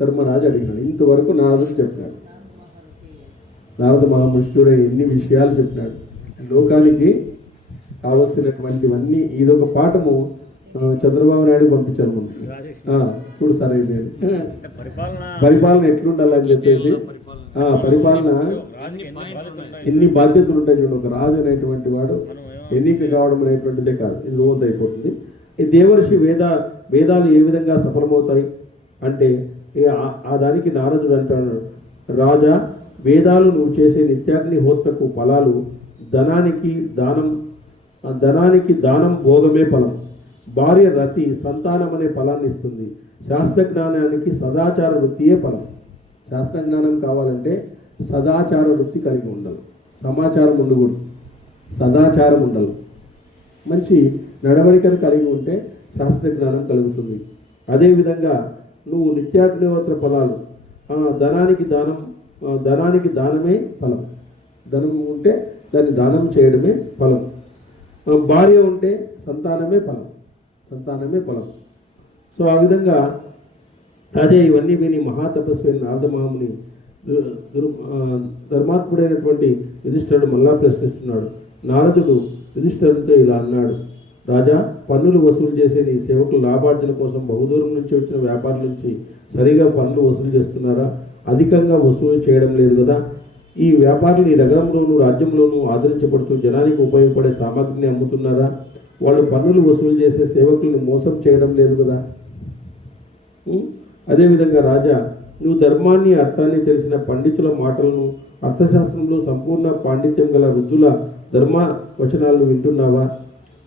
ధర్మరాజు అడిగినాడు. ఇంతవరకు నారదుడు చెప్పినాడు. నారద మహాముష్టుడు ఎన్ని విషయాలు చెప్పినాడు. లోకానికి కావలసినటువంటివన్నీ ఇదొక పాఠము చంద్రబాబు నాయుడు పంపించాను ముందు. చూడు సార్, ఇది పరిపాలన ఎట్లుండాలని చెప్పేసి, పరిపాలన ఎన్ని బాధ్యతలు ఉంటాయి చూడు. ఒక రాజు అనేటువంటి వాడు ఎన్నిక కావడం అనేటువంటిదే కాదు, ఇది లోతు అయిపోతుంది. ఈ దేవర్షి వేదాలు ఏ విధంగా సఫలమవుతాయి అంటే దానికి నారదుడు అంటాడు, రాజా, వేదాలు నువ్వు చేసే నిత్యాగ్ని హోత్రకు ఫలాలు ధనానికి దానం భోగమే ఫలం, భార్య రతి సంతానం అనే ఫలాన్ని ఇస్తుంది, శాస్త్రజ్ఞానానికి సదాచార వృత్తియే ఫలం. శాస్త్రజ్ఞానం కావాలంటే సదాచార వృత్తి కలిగి ఉండాలి, సమాచారం ఉండకూడదు, సదాచారం ఉండాలి, మంచి నడవడికను కలిగి ఉంటే శాస్త్రజ్ఞానం కలుగుతుంది. అదేవిధంగా నువ్వు నిత్యాగ్నిహోత్ర ఫలాలు, ధనానికి దానమే ఫలం, ధనం ఉంటే దాన్ని దానం చేయడమే ఫలం, భార్య ఉంటే సంతానమే ఫలం. సో ఆ విధంగా అదే ఇవన్నీ విని మహాతపస్వి నారదమహాముని ధర్మాత్ముడైనటువంటి యుధిష్ఠిరుడు మళ్ళా ప్రశ్నిస్తున్నాడు. నారదుడు యుధిష్ఠిరుడితో ఇలా అన్నాడు, రాజా, పన్నులు వసూలు చేసే నీ సేవకులు లాభార్జన కోసం బహుదూరం నుంచి వచ్చిన వ్యాపారుల నుంచి సరిగా పన్నులు వసూలు చేస్తున్నారా? అధికంగా వసూలు చేయడం లేదు కదా. ఈ వ్యాపారులు ఈ నగరంలోనూ రాజ్యంలోనూ ఆదరించబడుతూ జనానికి ఉపయోగపడే సామాగ్రిని అమ్ముతున్నారా? వాళ్ళు పన్నులు వసూలు చేసే సేవకుల్ని మోసం చేయడం లేదు కదా. అదేవిధంగా రాజా, నువ్వు ధర్మాన్ని అర్థాన్ని తెలిసిన పండితుల మాటలను, అర్థశాస్త్రంలో సంపూర్ణ పాండిత్యం గల వృద్ధుల ధర్మ వచనాలను వింటున్నావా?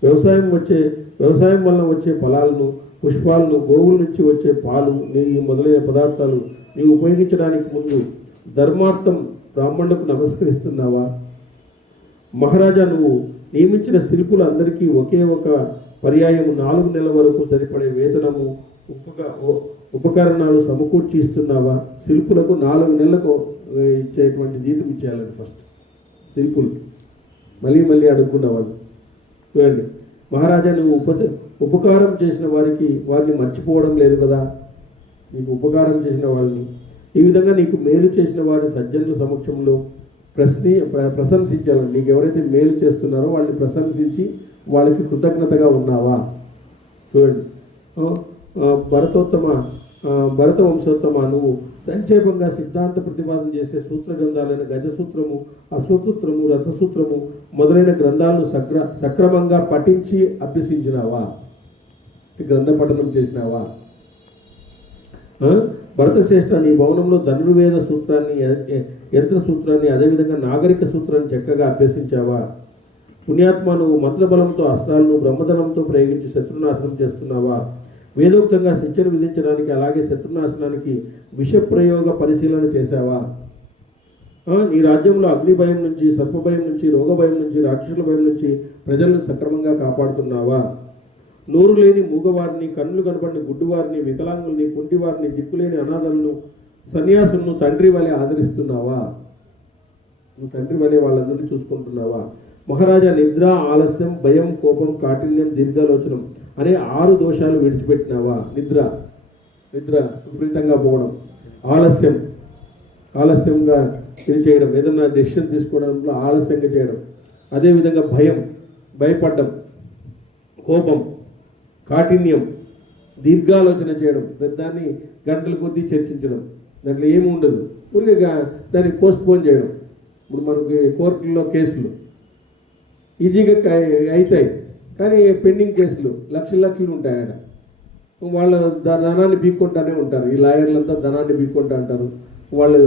వ్యవసాయం వలన వచ్చే ఫలాలను, పుష్పాలను, గోవుల నుంచి వచ్చే పాలు, నెయ్యి మొదలైన పదార్థాలు నీవు ఉపయోగించడానికి ముందు ధర్మార్థం బ్రాహ్మణులకు నమస్కరిస్తున్నావా? మహారాజా, నువ్వు నియమించిన శిల్పులు అందరికీ ఒకే ఒక పర్యాయము 4 నెలల వరకు సరిపడే వేతనము, ఉపకరణాలు సమకూర్చి ఇస్తున్నావా? శిల్పులకు 4 నెలలకు ఇచ్చేటువంటి జీతం ఇచ్చేయాలని ఫస్ట్ శిల్పులకి, మళ్ళీ అడుక్కున్న వాళ్ళు. చూడండి మహారాజా, నువ్వు ఉపకారం చేసిన వారిని మర్చిపోవడం లేదు కదా. నీకు ఉపకారం చేసిన వాళ్ళని, ఈ విధంగా నీకు మేలు చేసిన వారిని సజ్జనుల సమక్షంలో ప్రశంసించాలని, నీకు ఎవరైతే మేలు చేస్తున్నారో వాళ్ళని ప్రశంసించి వాళ్ళకి కృతజ్ఞతగా ఉన్నావా? చూడండి, భరత వంశోత్తమ, నువ్వు సంక్షేపంగా సిద్ధాంత ప్రతిపాదన చేసే సూత్ర గ్రంథాలైన గజసూత్రము, అశ్వసూత్రము, రథసూత్రము మొదలైన గ్రంథాలను సక్రమంగా పఠించి అభ్యసించినావా? గ్రంథ పఠనం చేసినావా? భరతశ్రేష్ఠ, నీ భవనంలో ధనుర్వేద సూత్రాన్ని, యంత్ర సూత్రాన్ని, అదేవిధంగా నాగరిక సూత్రాన్ని చక్కగా అభ్యసించావా? పుణ్యాత్మ, నువ్వు మంత్రబలంతో అస్త్రాలను బ్రహ్మధనంతో ప్రయోగించి శత్రునాశనం చేస్తున్నావా? వేదోక్తంగా శిక్షను విధించడానికి, అలాగే శత్రునాశనానికి విషప్రయోగ పరిశీలన చేశావా? నీ రాజ్యంలో అగ్ని భయం నుంచి, సర్ప భయం నుంచి, రోగ భయం నుంచి, రాక్షసుల భయం నుంచి ప్రజలను సక్రమంగా కాపాడుతున్నావా? నోరు లేని మూగవారిని, కన్నులు కనపడిన గుడ్డివారిని, వికలాంగుల్ని, కుంటివారిని, దిక్కులేని అనాథలను, సన్యాసులను తండ్రి వలె ఆదరిస్తున్నావా? నువ్వు తండ్రి వలె వాళ్ళందరినీ చూసుకుంటున్నావా? మహారాజా, నిద్ర, ఆలస్యం, భయం, కోపం, కాఠిన్యం, దీర్ఘాలోచనం అనే 6 దోషాలు విడిచిపెట్టినావా? నిద్ర విపరీతంగా పోవడం, ఆలస్యంగా ఇది చేయడం, ఏదన్నా డెసిషన్ తీసుకోవడంలో ఆలస్యంగా చేయడం. అదేవిధంగా భయపడడం, కోపం, కాఠిన్యం, దీర్ఘాలోచన చేయడం, దాన్ని గంటల కొద్దీ చర్చించడం, దాంట్లో ఏమి ఉండదు, ఊరికే దాన్ని పోస్ట్పోన్ చేయడం. ఇప్పుడు మనకి కోర్టుల్లో కేసులు ఈజీగా అవుతాయి, కానీ పెండింగ్ కేసులు లక్షలు ఉంటాయట. వాళ్ళ ధనాన్ని బీక్కుంటానే ఉంటారు. ఈ లాయర్లంతా ధనాన్ని బీక్కుంటా అంటారు. వాళ్ళు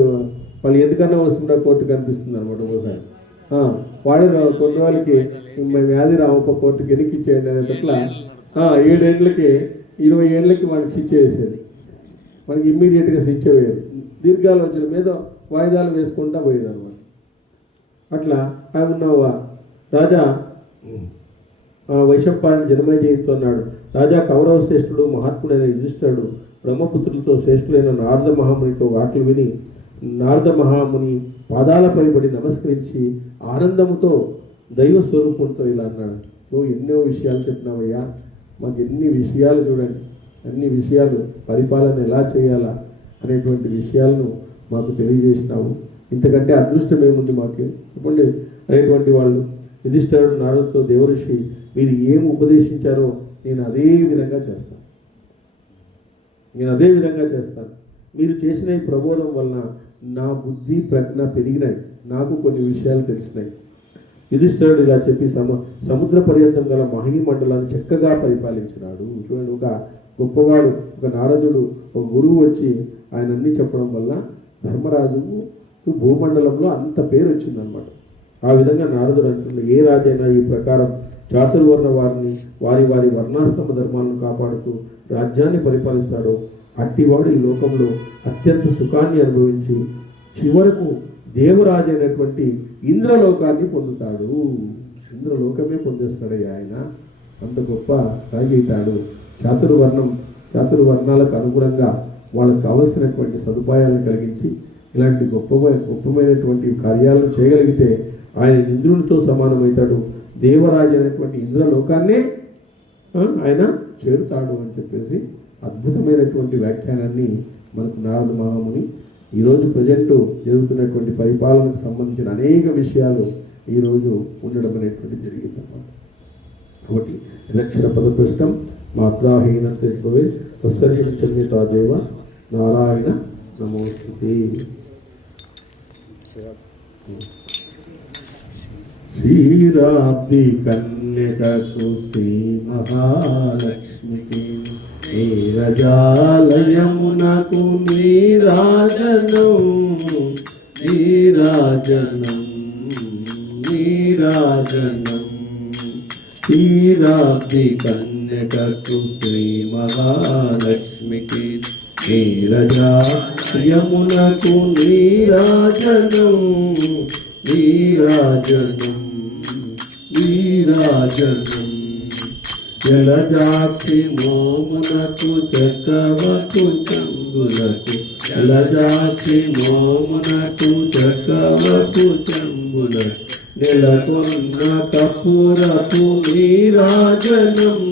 ఎందుకన్నా వస్తుందా కోర్టు కనిపిస్తుంది అనమాట. ఒకసారి వాడే కొన్ని వాళ్ళకి మేము వ్యాధి రావప్ప కోర్టుకి వెనక్కి ఇచ్చేయండి అనేటట్లా 7 ఏళ్ళకి 20 ఏళ్ళకి మనకి శిక్ష వేసేది. మనకి ఇమ్మీడియట్గా శిక్ష వేయదు, దీర్ఘాలోచన మీద వాయిదాలు వేసుకుంటా పోయేది అనమాట. అట్లా ఉన్నావా రాజా వైశంపాయన జనమే జయిస్తున్నాడు. రాజా కౌరవ శ్రేష్ఠుడు మహాత్ముడైన యుధిష్ఠిరుడు బ్రహ్మపుత్రులతో శ్రేష్ఠులైన నారద మహామునితో వార్తలు విని నారద మహాముని పాదాలపై పడి నమస్కరించి ఆనందముతో దైవ స్వరూపంతో ఇలా అన్నాడు, ఎన్నో విషయాలు చెప్పినావయ్యా, మాకు ఎన్ని విషయాలు చూడండి, అన్ని విషయాలు పరిపాలన ఎలా చేయాలా అనేటువంటి విషయాలను మాకు తెలియజేసినావు. ఇంతకంటే అదృష్టం ఏముంది మాకు చెప్పండి అనేటువంటి వాళ్ళు. యుధిష్ఠిరుడు నారదుతో, దేవఋషి మీరు ఏం ఉపదేశించారో నేను అదే విధంగా చేస్తాను. మీరు చేసిన ఈ ప్రబోధం వలన నా బుద్ధి ప్రజ్ఞ పెరిగినాయి, నాకు కొన్ని విషయాలు తెలిసినాయి. యుధిష్ఠిరుడు ఇలా చెప్పి సముద్ర పర్యంతం గల మహిమండలాన్ని చక్కగా పరిపాలించినాడు. చూడండి, ఒక గొప్పవాడు, ఒక నారదుడు, ఒక గురువు వచ్చి ఆయన అన్నీ చెప్పడం వల్ల ధర్మరాజుకు భూమండలంలో అంత పేరు వచ్చిందనమాట. ఆ విధంగా నారదుడు అంటున్నాడు, ఏ రాజైనా ఈ ప్రకారం చాతుర్వర్ణ వారిని వారి వర్ణాశ్రమ ధర్మాలను కాపాడుతూ రాజ్యాన్ని పరిపాలిస్తాడో అట్టివాడు ఈ లోకంలో అత్యంత సుఖాన్ని అనుభవించి చివరకు దేవరాజు అయినటువంటి ఇంద్రలోకాన్ని పొందుతాడు. ఇంద్రలోకమే పొందేస్తాడు ఆయన, అంత గొప్ప రాజు అవుతాడు. చాతుర్వర్ణాలకు అనుగుణంగా వాళ్ళకు కావలసినటువంటి సదుపాయాలను కలిగించి ఇలాంటి గొప్పమైనటువంటి కార్యాలను చేయగలిగితే ఆయన ఇంద్రునితో సమానమవుతాడు. దేవరాజు అనేటువంటి ఇంద్రలోకాన్నే ఆయన చేరుతాడు అని చెప్పేసి అద్భుతమైనటువంటి వ్యాఖ్యానాన్ని మనకు నారద మహాముని ఈరోజు ప్రజెంట్ జరుగుతున్నటువంటి పరిపాలనకు సంబంధించిన అనేక విషయాలు ఈరోజు ఉండడం అనేటువంటి జరిగిందన్నమాట. కాబట్టి నిరక్షర పదపృష్టం మాత్రాహీనం తెలుసుకోవే సత్సర్యదేవ నారాయణ నమోస్తుతే. శ్రీరాబ్ది కన్యకకు శ్రీ మహాలక్ష్మికి నీరజాలయమునకు నీరాజనం శ్రీరాబ్ది కన్యకకు శ్రీ మహాలక్ష్మికి నీరజాలయమునకు నీరాజనం జలజాక్షి మోమునకు చక్కవకు చంబులకు నెలకొన్న కపూరపు నీరాజనం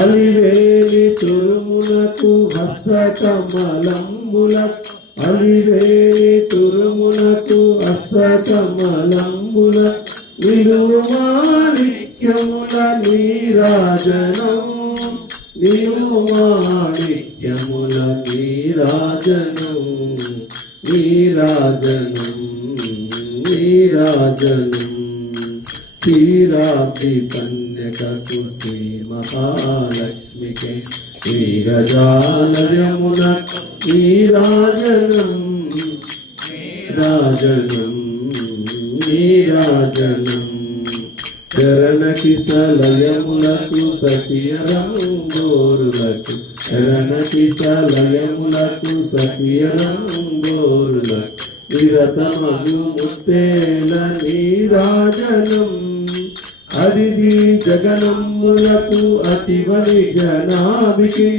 అలివేలి తురుమునకు హస్తకమలంబుల నిలుమాణిక్యముల నీరాజనం క్షీరాబ్ది కన్యకకు శ్రీ మహాలక్ష్మికి నీరజాలయమునకు నీరాజనం చరణకిసలయములకు సఖియరంగోరులకు నిరతమగు ముత్తేల నీరాజనం హరిది జగనంబులకు అతివలి జనాభికి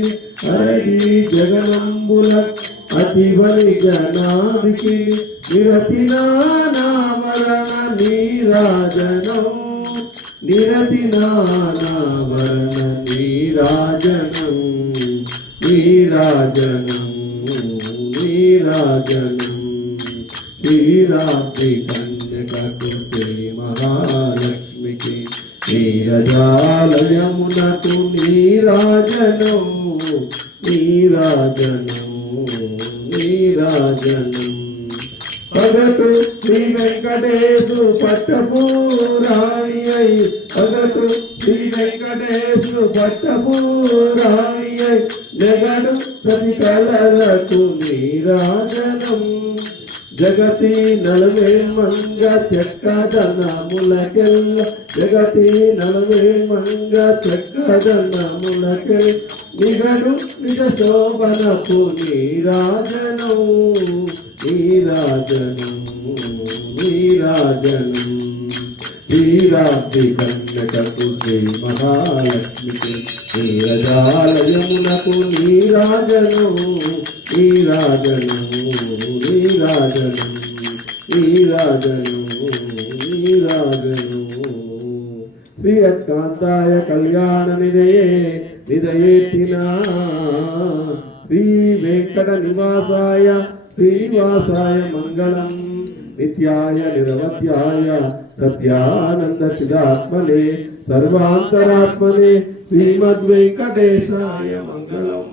నిరతినావరణ నీరాజనం నీరాజనం క్షీరాబ్ది కన్యకకు శ్రీ మహాలక్ష్మికి నీరజాలయమునకు నీరాజనం నీరాజనం నీరాజనం పగటు శ్రీ వెంకటేశు పట్టపూరాణి అయి పగటు శ్రీ వెంకటేశు పట్టపూరాణి అయి జగడు ప్రతి కళలకు నీరాజనం జగతి నలవే మంగ చెక్కదనములకెల్ల జగతి నలవే మంగ చెక్కదనములకెల్ నిగడు నిజ శోభనపు నీరాజనం నీరాజనం నీరాజనం క్షీరాబ్ది కన్యకకు శ్రీ మహాలక్ష్మికి నీరజాలయమునకు నీరాజనం నీరాజనం నీరాజనం నీరాజనం నీరాజనం శ్రీ అత్కాంతాయ కళ్యాణ నిదయే నిదయేతినా శ్రీ వెంకట నివాసాయ శ్రీనివాసాయ మంగళం నిత్యాయ నిరవధ్యాయ సత్యానంద చిదాత్మనే సర్వాంతరాత్మనే శ్రీమద్వెంకటేశాయ మంగళం.